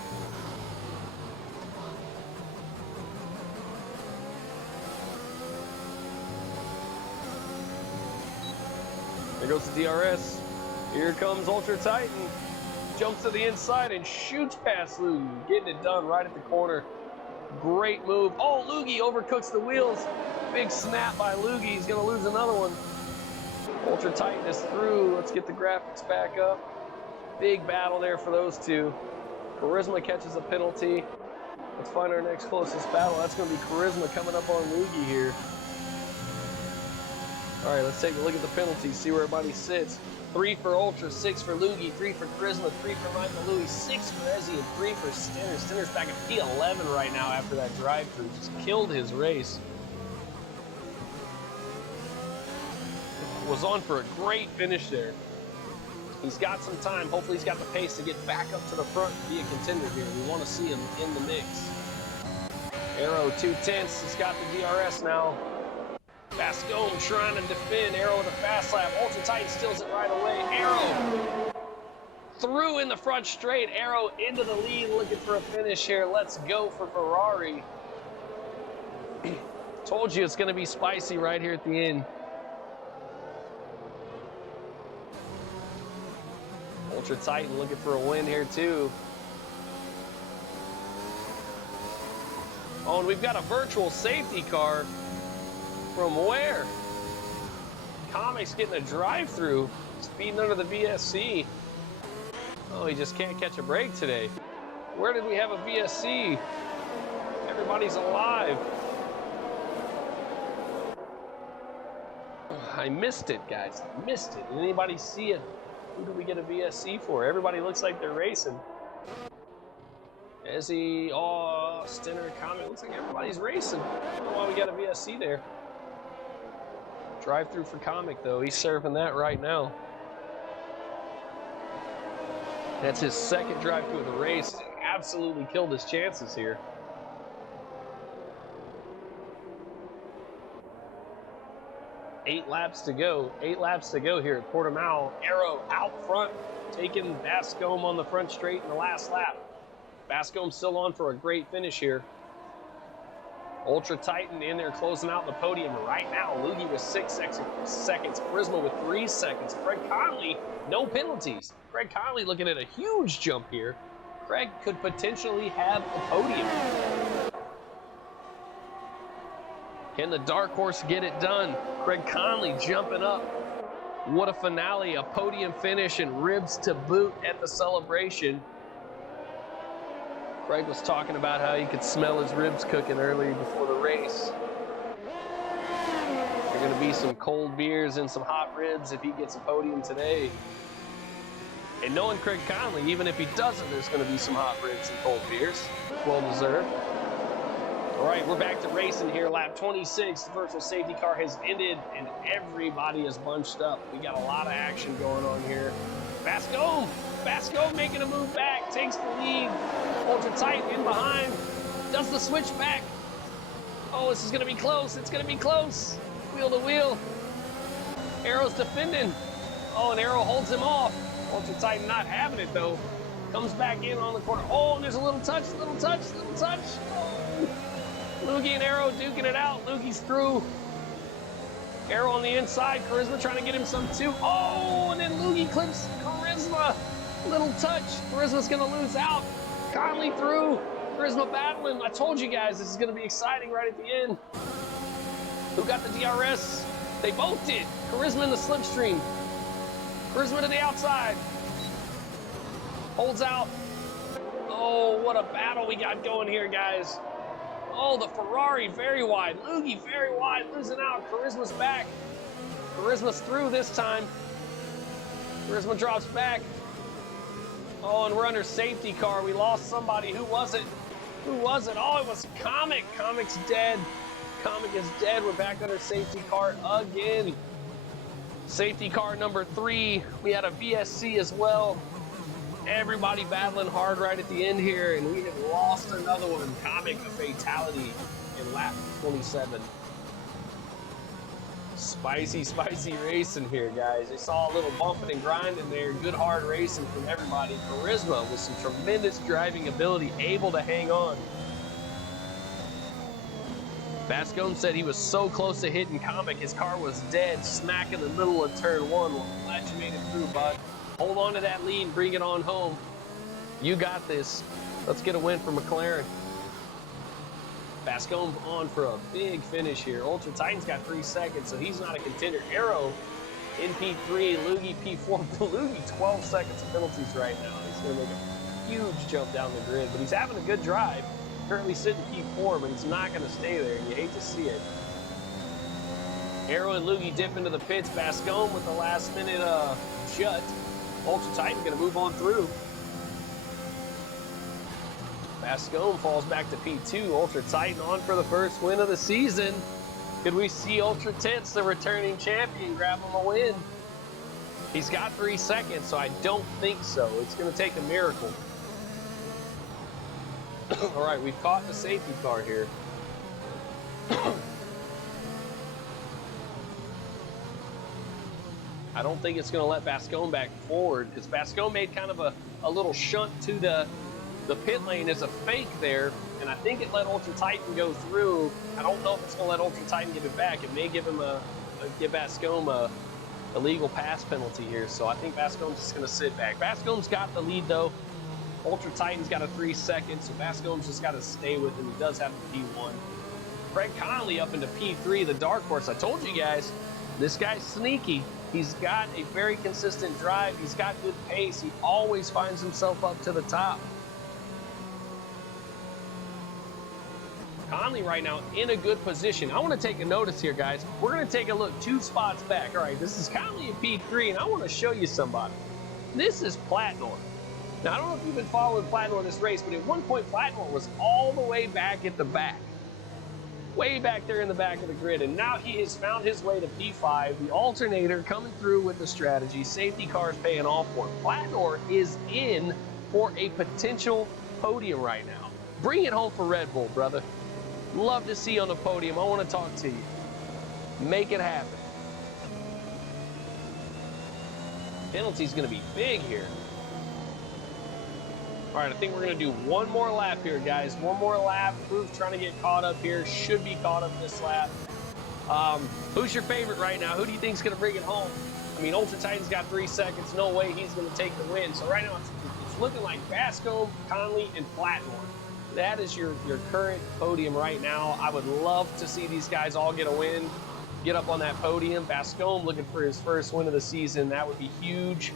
There goes the DRS. Here comes Ultra Titan. Jumps to the inside and shoots past Loogie. Getting it done right at the corner. Great move. Oh, Loogie overcooks the wheels. Big snap by Loogie. He's going to lose another one. Ultra Titan is through. Let's get the graphics back up. Big battle there for those two. Charisma catches a penalty. Let's find our next closest battle. That's going to be Charisma coming up on Loogie here. All right, let's take a look at the penalties, see where everybody sits. 3 for Ultra, 6 for Loogie, 3 for Charisma, 3 for Michael Louis, 6 for Ezzy, and 3 for Stinner. Stinner's back at P11 right now after that drive-through. Just killed his race. Was on for a great finish there. He's got some time. Hopefully he's got the pace to get back up to the front and be a contender here. We want to see him in the mix. Arrow 2/10. He's got the DRS now. Bascombe trying to defend. Arrow with a fast lap. Ultra Titan steals it right away. Arrow through in the front straight. Arrow into the lead, looking for a finish here. Let's go for Ferrari. Told you it's going to be spicy right here at the end. Ultra Titan looking for a win here too. Oh, and we've got a virtual safety car. From where? Comics getting a drive-through, speeding under the VSC. Oh, he just can't catch a break today. Where did we have a VSC? Everybody's alive. I missed it, guys. I missed it. Did anybody see it? Who did we get a VSC for? Everybody looks like they're racing. Ezzy, oh, Stinner, Comic. Looks like everybody's racing. I don't know why we got a VSC there. Drive-through for Comic, though. He's surfing that right now. That's his second drive-through of the race. Absolutely killed his chances here. Eight laps to go. 8 laps to go here at Portimau. Arrow out front, taking Bascombe on the front straight in the last lap. Bascombe still on for a great finish here. Ultra Titan in there closing out the podium right now. Loogie with 6 seconds. Charisma with 3 seconds. Craig Conley, no penalties. Craig Conley looking at a huge jump here. Craig could potentially have a podium. Can the dark horse get it done? Craig Conley jumping up. What a finale, a podium finish and ribs to boot at the celebration. Craig was talking about how he could smell his ribs cooking early before the race. There are going to be some cold beers and some hot ribs if he gets a podium today. And knowing Craig Conley, even if he doesn't, there's going to be some hot ribs and cold beers. Well deserved. All right, we're back to racing here. Lap 26, the virtual safety car has ended, and everybody is bunched up. We got a lot of action going on here. Bascombe making a move back, takes the lead. Ultra Titan in behind, does the switch back. Oh, this is going to be close. It's going to be close. Wheel to wheel. Arrow's defending. Oh, and Arrow holds him off. Ultra Titan not having it, though. Comes back in on the corner. Oh, and there's a little touch, little touch, little touch. Oh. Loogie and Arrow duking it out. Loogie's through. Arrow on the inside. Charisma trying to get him some too. Oh, and then Loogie clips Charisma. Little touch. Charisma's going to lose out. Conley through. Charisma battling. I told you guys this is going to be exciting right at the end. Who got the DRS? They both did. Charisma in the slipstream. Charisma to the outside. Holds out. Oh, what a battle we got going here, guys. Oh, the Ferrari very wide. Loogie very wide, losing out. Charisma's back. Charisma's through this time. Charisma drops back. Oh, and we're under safety car. We lost somebody. Who was it? Who was it? Oh, it was Comic. Comic's dead. Comic is dead. We're back under safety car again. Safety car number 3. We had a VSC as well. Everybody battling hard right at the end here, and we have lost another one. Comic, a fatality in lap 27. Spicy racing here, guys. We saw a little bumping and grinding there. Good hard racing from everybody. Charisma with some tremendous driving ability, able to hang on. Bascombe said he was so close to hitting Comic, his car was dead, smack in the middle of turn 1. Well, I'm glad you made it through, bud. Hold on to that lead and bring it on home. You got this. Let's get a win for McLaren. Bascombe on for a big finish here. Ultra Titan's got 3 seconds, so he's not a contender. Arrow in P3, Loogie P4. Loogie 12 seconds of penalties right now. He's going to make a huge jump down the grid, but he's having a good drive. Currently sitting P4, but he's not going to stay there. You hate to see it. Arrow and Loogie dip into the pits. Bascombe with the last minute shut. Ultra Titan going to move on through. Bascombe falls back to P2. Ultra Titan on for the first win of the season. Could we see Ultra Tits, the returning champion, grab him a win? He's got 3 seconds, so I don't think so. It's going to take a miracle. All right, we've caught the safety car here. I don't think it's going to let Bascombe back forward because Bascombe made kind of a little shunt to the pit lane as a fake there, and I think it let Ultra Titan go through. I don't know if it's going to let Ultra Titan give it back. It may give him give Bascombe a illegal pass penalty here, so I think Bascombe's just going to sit back. Bascombe's got the lead though. Ultra Titan's got a 3 seconds, so Bascombe's just got to stay with him. He does have the P1. Craig Connolly up into P3, the dark horse. I told you guys, this guy's sneaky. He's got a very consistent drive. He's got good pace. He always finds himself up to the top. Conley right now in a good position. I want to take a notice here, guys. We're going to take a look 2 spots back. All right, this is Conley in P3, and I want to show you somebody. This is Platnor. Now, I don't know if you've been following Platnor this race, but at one point, Platnor was all the way back at the back. Way back there in the back of the grid, and now he has found his way to P5. The alternator coming through with the strategy. Safety cars paying off for him. Platnor is in for a potential podium right now. Bring it home for Red Bull, brother. Love to see you on the podium. I want to talk to you. Make it happen. Penalty's going to be big here. All right, I think we're going to do one more lap here, guys. One more lap. Proof trying to get caught up here. Should be caught up this lap. Who's your favorite right now? Who do you think is going to bring it home? I mean, Ultra Titan's got 3 seconds. No way he's going to take the win. So right now it's looking like Bascombe, Conley, and Platnor. That is your current podium right now. I would love to see these guys all get a win, get up on that podium. Bascombe looking for his first win of the season. That would be huge.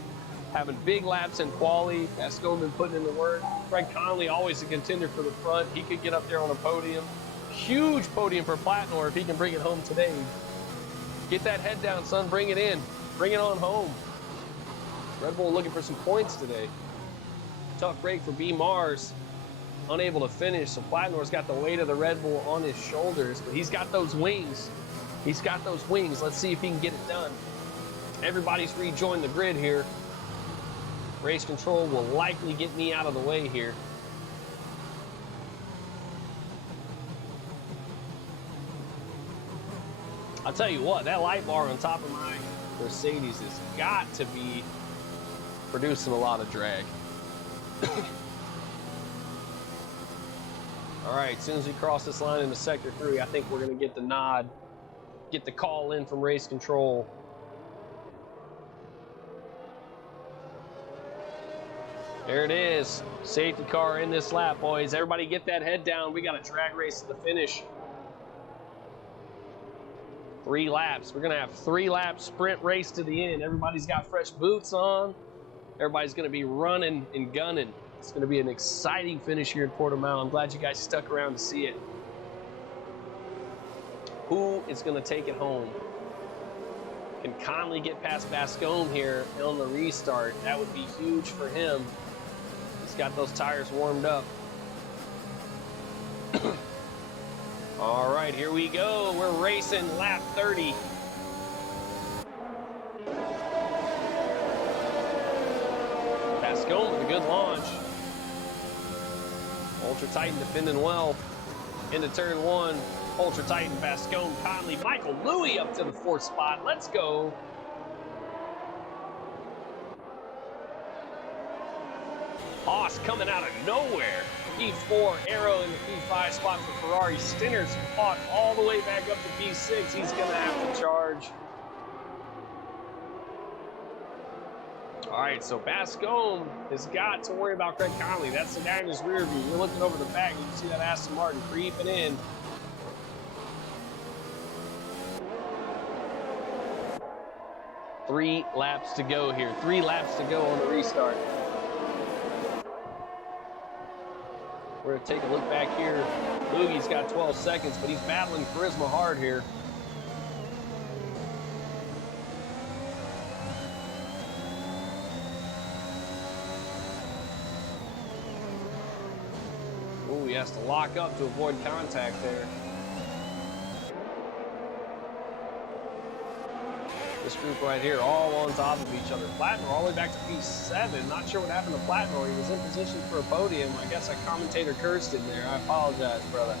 Having big laps in quali. Bascombe been putting in the work. Craig Conley always a contender for the front. He could get up there on a podium. Huge podium for Platnor if he can bring it home today. Get that head down, son. Bring it in. Bring it on home. Red Bull looking for some points today. Tough break for B. Mars. Unable to finish, so Platnor's got the weight of the Red Bull on his shoulders, but he's got those wings. He's got those wings. Let's see if he can get it done. Everybody's rejoined the grid here. Race control will likely get me out of the way here. I'll tell you what, that light bar on top of my Mercedes has got to be producing a lot of drag. All right, as soon as we cross this line into Sector 3, I think we're going to get the nod, get the call in from race control. There it is. Safety car in this lap, boys. Everybody get that head down. We got a drag race to the finish. 3 laps. We're going to have 3-lap sprint race to the end. Everybody's got fresh boots on. Everybody's going to be running and gunning. It's going to be an exciting finish here in Portimau. I'm glad you guys stuck around to see it. Who is going to take it home? Can Conley get past Bascombe here on the restart? That would be huge for him. He's got those tires warmed up. All right, here we go. We're racing lap 30. Bascombe with a good launch. Ultra Titan defending well. Into turn 1. Ultra Titan, Bascombe, Conley, Michael Louis up to the 4th spot. Let's go. Haas coming out of nowhere. P4, Arrow in the P5 spot for Ferrari. Stinner's fought all the way back up to P6. He's going to have to charge. All right, so Bascombe has got to worry about Craig Conley. That's the guy in his rear view. We're looking over the back. You can see that Aston Martin creeping in. Three laps to go here. 3 laps to go on the restart. We're going to take a look back here. Loogie's got 12 seconds, but he's battling Charisma hard here. Ooh, he has to lock up to avoid contact there. This group right here, all on top of each other. Platinum all the way back to P7. Not sure what happened to Platinum. He was in position for a podium. I guess a commentator cursed him there. I apologize, brother.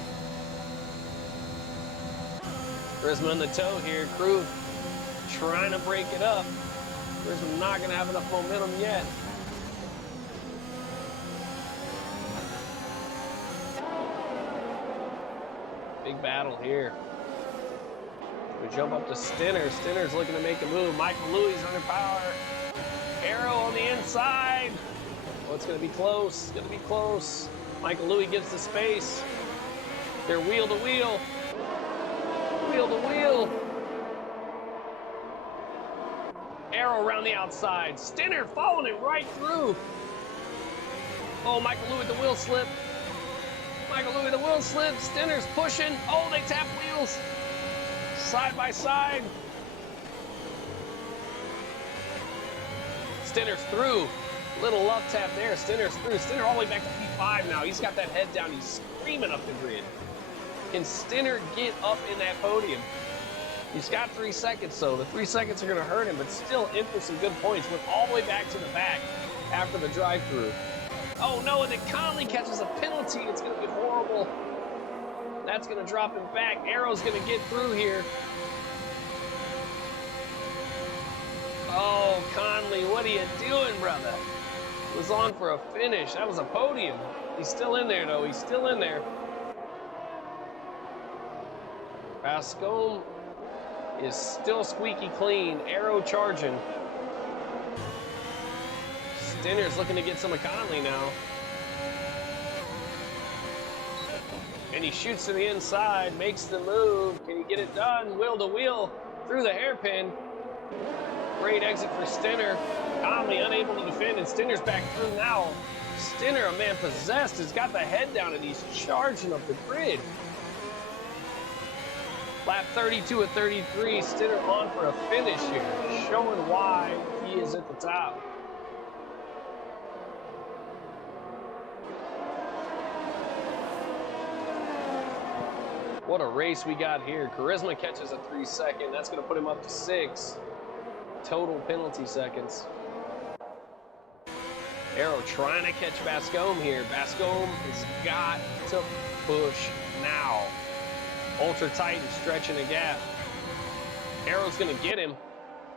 Charisma in the toe here. Crew trying to break it up. Charisma not going to have enough momentum yet. Big battle here. We jump up to Stinner. Stinner's looking to make a move. Michael Louis under power. Arrow on the inside. Oh, it's going to be close. It's going to be close. Michael Louis gets the space. They're wheel to wheel. Wheel to wheel. Arrow around the outside. Stinner following it right through. Oh, Michael Louis the wheel slip. Michael Louis the wheel slip. Stinner's pushing. Oh, they tap wheels. Side by side. Stinner's through. Little love tap there. Stinner's through. Stinner all the way back to P5 now. He's got that head down. He's screaming up the grid. Can Stinner get up in that podium? He's got 3 seconds, so the 3 seconds are going to hurt him, but still in for some good points. Went all the way back to the back after the drive-through. Oh no, and then Conley catches a penalty. It's going to be horrible. That's going to drop him back. Arrow's going to get through here. Oh, Conley, what are you doing, brother? Was on for a finish. That was a podium. He's still in there, though. He's still in there. Bascombe is still squeaky clean. Arrow charging. Stinner's looking to get some of Conley now. And he shoots to the inside, makes the move. Can he get it done? Wheel to wheel through the hairpin. Great exit for Stinner. Conley unable to defend, and Stinner's back through now. Stinner, a man possessed, has got the head down, and he's charging up the grid. Lap 32 at 33, Stinner on for a finish here, showing why he is at the top. What a race we got here. Charisma catches a 3-second. That's going to put him up to 6 total penalty seconds. Arrow trying to catch Bascombe here. Bascombe has got to push now. Ultra Titan stretching a gap. Arrow's going to get him.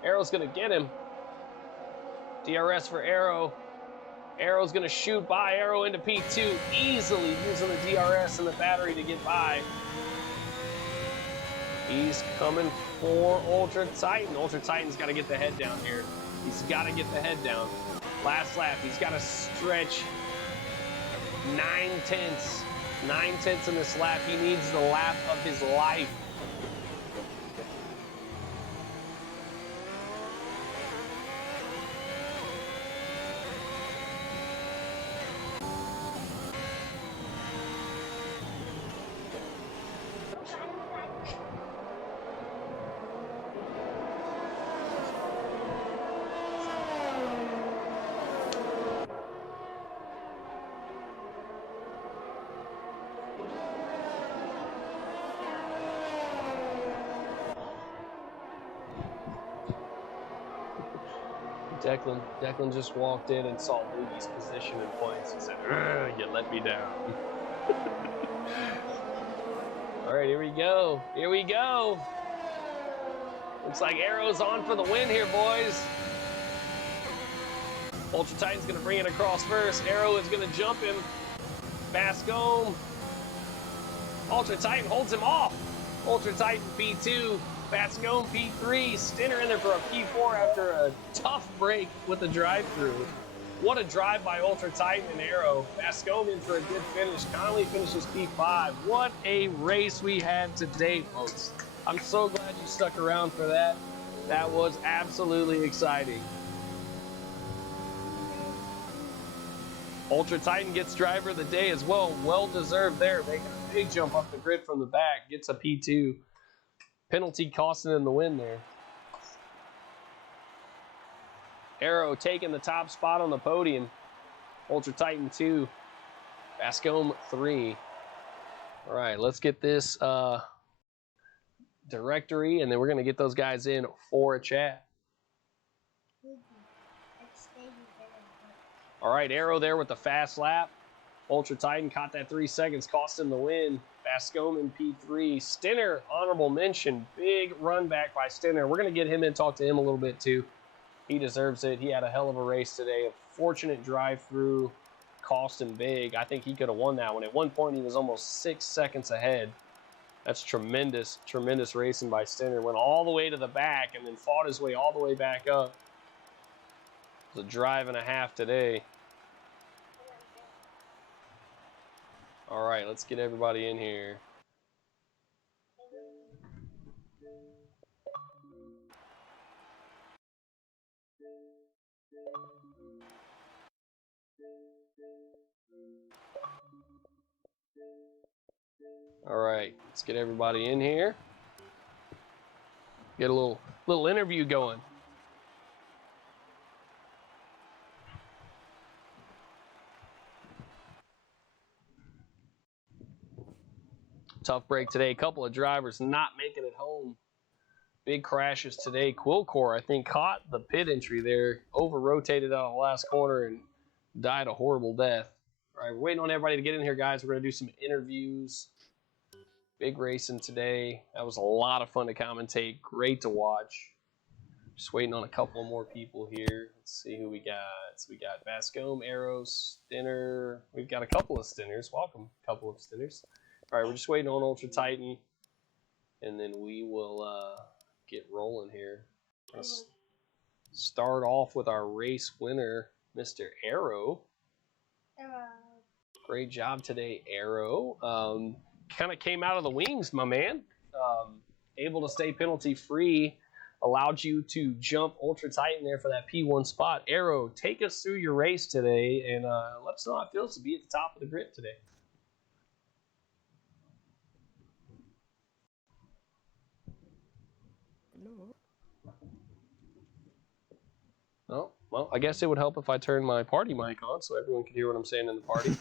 Arrow's going to get him. DRS for Arrow. Arrow's going to shoot by. Arrow into P2. Easily using the DRS and the battery to get by. He's coming for Ultra Titan. Ultra Titan's got to get the head down here. He's got to get the head down. Last lap, he's got to stretch 9/10. 9/10 in this lap. He needs the lap of his life. Declan just walked in and saw Boogie's position and points. He said, "You let me down." All right, here we go. Here we go. Looks like Arrow's on for the win here, boys. Ultra Titan's going to bring it across first. Arrow is going to jump him. Bascombe. Ultra Titan holds him off. Ultra Titan P2. Bascombe P3. Stinner in there for a P4 after a tough break with the drive-through. What a drive by Ultra Titan and Arrow. Bascombe in for a good finish. Connolly finishes P5. What a race we had today, folks. I'm so glad you stuck around for that. That was absolutely exciting. Ultra Titan gets driver of the day as well. Well deserved there. Making a big jump up the grid from the back. Gets a P2. Penalty costing him the win there. Arrow taking the top spot on the podium. Ultra Titan 2. Bascombe 3. All right, let's get this directory, and then we're going to get those guys in for a chat. All right, Arrow there with the fast lap. Ultra Titan caught that 3 seconds, cost him the win. Bascombe in P3. Stinner, honorable mention. Big run back by Stinner. We're going to get him in, talk to him a little bit too. He deserves it. He had a hell of a race today. A fortunate drive-through, cost him big. I think he could have won that one. At one point, he was almost 6 seconds ahead. That's tremendous, tremendous racing by Stinner. Went all the way to the back and then fought his way all the way back up. It was a drive and a half today. All right, let's get everybody in here. All right, let's get everybody in here. Get a little interview going. Tough break today. A couple of drivers not making it home. Big crashes today. Quilcor, I think, caught the pit entry there, over-rotated out of the last corner and died a horrible death. All right, we're waiting on everybody to get in here, guys. We're going to do some interviews. Big racing today. That was a lot of fun to commentate. Great to watch. Just waiting on a couple more people here. Let's see who we got. So we got Bascombe, Arrow, Stinner. We've got a couple of Stinners. Welcome, a couple of Stinners. All right, we're just waiting on Ultra Titan, and then we will get rolling here. Let's start off with our race winner, Mr. Arrow. Great job today, Arrow. Kind of came out of the wings, my man. Able to stay penalty free. Allowed you to jump Ultra Titan there for that P1 spot. Arrow, take us through your race today and let us know how it feels to be at the top of the grid today. Oh, well, I guess it would help if I turned my party mic on so everyone can hear what I'm saying in the party.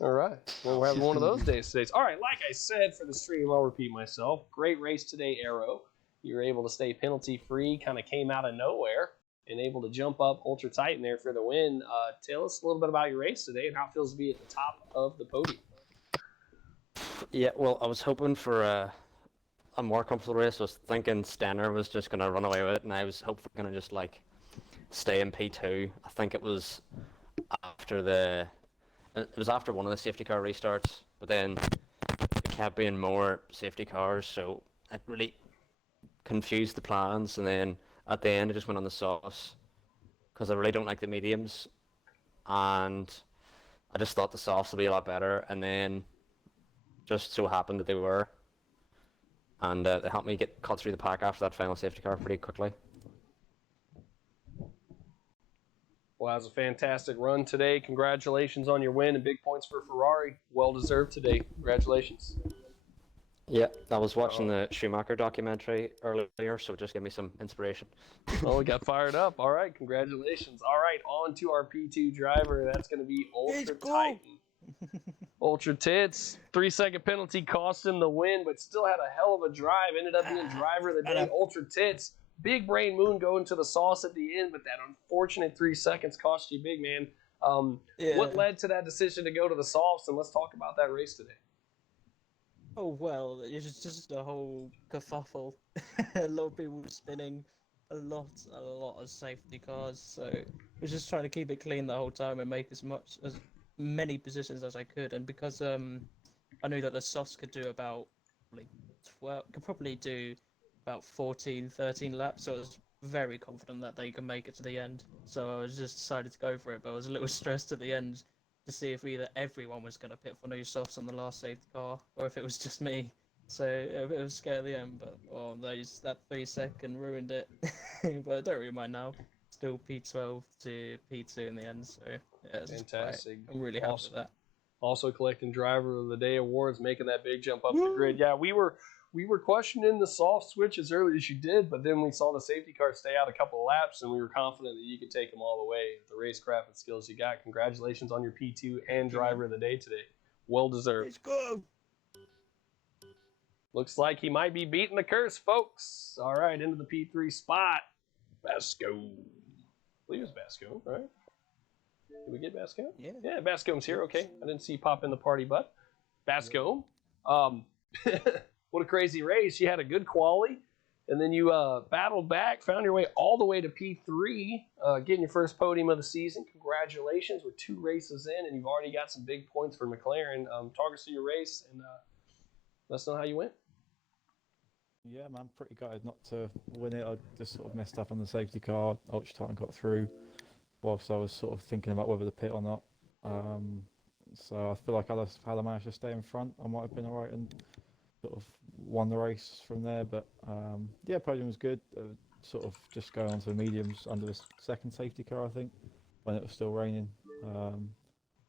All right. Well, we're having one of those days today. All right, like I said for the stream, I'll repeat myself. Great race today, Arrow. You were able to stay penalty-free, kind of came out of nowhere, and able to jump up Ultra Titan there for the win. Tell us a little bit about your race today and how it feels to be at the top of the podium. Yeah, well, I was hoping for a more comfortable race. I was thinking Stenner was just going to run away with it, and I was hopefully going to just, like, stay in P2. I think it was after one of the safety car restarts, but then it kept being more safety cars, so it really confused the plans, and then at the end I just went on the softs because I really don't like the mediums, and I just thought the softs would be a lot better, and then just so happened that they were, and they helped me get cut through the pack after that final safety car pretty quickly. Well, that was a fantastic run today. Congratulations on your win and big points for Ferrari. Well deserved today. Congratulations. Yeah, I was watching the Schumacher documentary earlier, so it just gave me some inspiration. Oh, we got fired up. All right, congratulations. All right, on to our P2 driver. That's going to be Ultra Titan. Ultra Tits. 3-second penalty cost him the win, but still had a hell of a drive. Ended up being driver of the day. Ultra Tits Big Brain Moon going to the sauce at the end, but that unfortunate 3 seconds cost you big, man. Yeah. What led to that decision to go to the softs? And let's talk about that race today. Oh well, it's just a whole kerfuffle. A lot of people were spinning, a lot of safety cars. So I was just trying to keep it clean the whole time and make as many positions as I could. And because I knew that the softs could do about like 12, could probably do about 14, 13 laps. So I was very confident that they could make it to the end. So I was just decided to go for it. But I was a little stressed at the end to see if either everyone was going to pit for new softs on the last safety car or if it was just me. So a bit of a scare at the end, but that 3 second ruined it. But I don't really mind now. Still P12 to P2 in the end, so yeah, it's Fantastic. I'm really happy with that. Also collecting Driver of the Day awards, making that big jump up the grid. Yeah, we were questioning the soft switch as early as you did, but then we saw the safety car stay out a couple of laps, and we were confident that you could take them all the way with the racecraft and skills you got. Congratulations on your P2 and Driver of the Day today. Well deserved. Let's go! Looks like he might be beating the curse, folks. All right, into the P3 spot. Basco. I believe it's Basco, right? Did we get Basco? Yeah, Basco's here. Okay, I didn't see you pop in the party, but Basco. What a crazy race. You had a good quali, and then you battled back, found your way all the way to P3, getting your first podium of the season. Congratulations. We're 2 races in, and you've already got some big points for McLaren. Talk us through your race, and let us know how you went. Yeah, man, pretty gutted not to win it. I just sort of messed up on the safety car. Ultra Titan got through whilst I was sort of thinking about whether to pit or not. So I feel like had I managed to stay in front, I might have been alright and sort of won the race from there. But yeah, podium was good. Sort of just going on to the mediums under the second safety car, I think, when it was still raining. And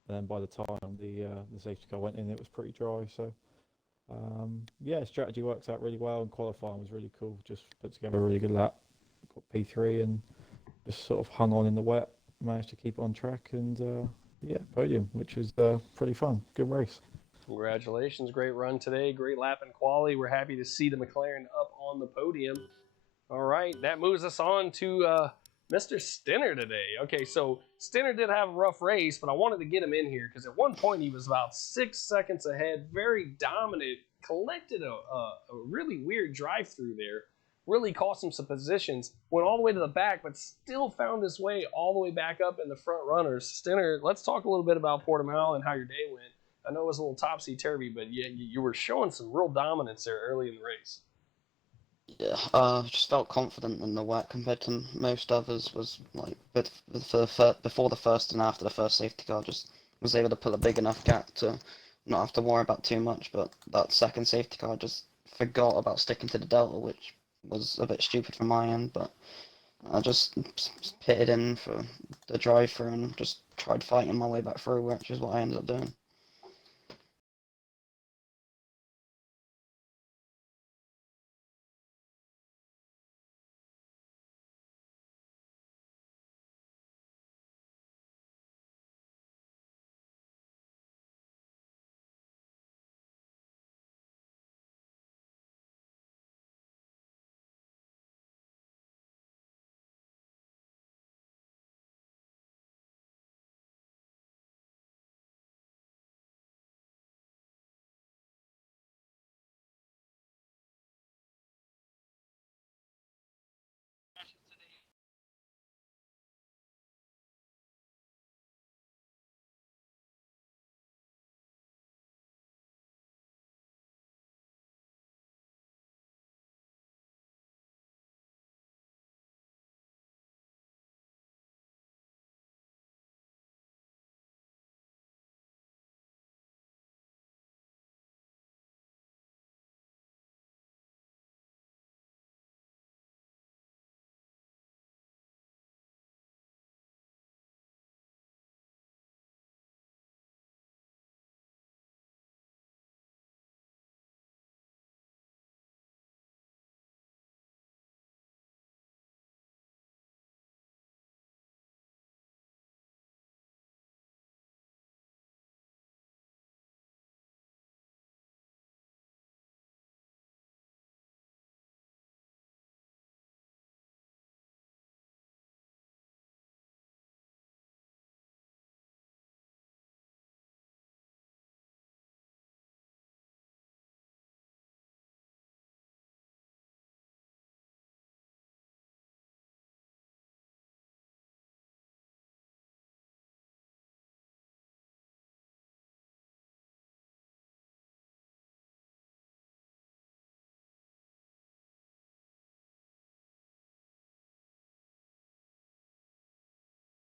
then by the time the safety car went in, it was pretty dry. So yeah, strategy worked out really well, and qualifying was really cool. Just put together a really good lap, got P3, and just sort of hung on in the wet. Managed to keep it on track, and yeah, podium, which was pretty fun. Good race. Congratulations, great run today, great lap in quali. We're happy to see the McLaren up on the podium. All right, that moves us on to Mr. Stinner today. Okay, so Stinner did have a rough race, but I wanted to get him in here because at one point he was about 6 seconds ahead, very dominant, collected a really weird drive-through there, really cost him some positions, went all the way to the back, but still found his way all the way back up in the front runners. Stinner, let's talk a little bit about Portimau and how your day went. I know it was a little topsy-turvy, but yeah, you were showing some real dominance there early in the race. Yeah, just felt confident in the wet compared to most others. Was like before the first and after the first safety car, just was able to pull a big enough gap to not have to worry about too much. But that second safety car, just forgot about sticking to the delta, which was a bit stupid from my end. But I just pitted in for the drive-through and just tried fighting my way back through, which is what I ended up doing.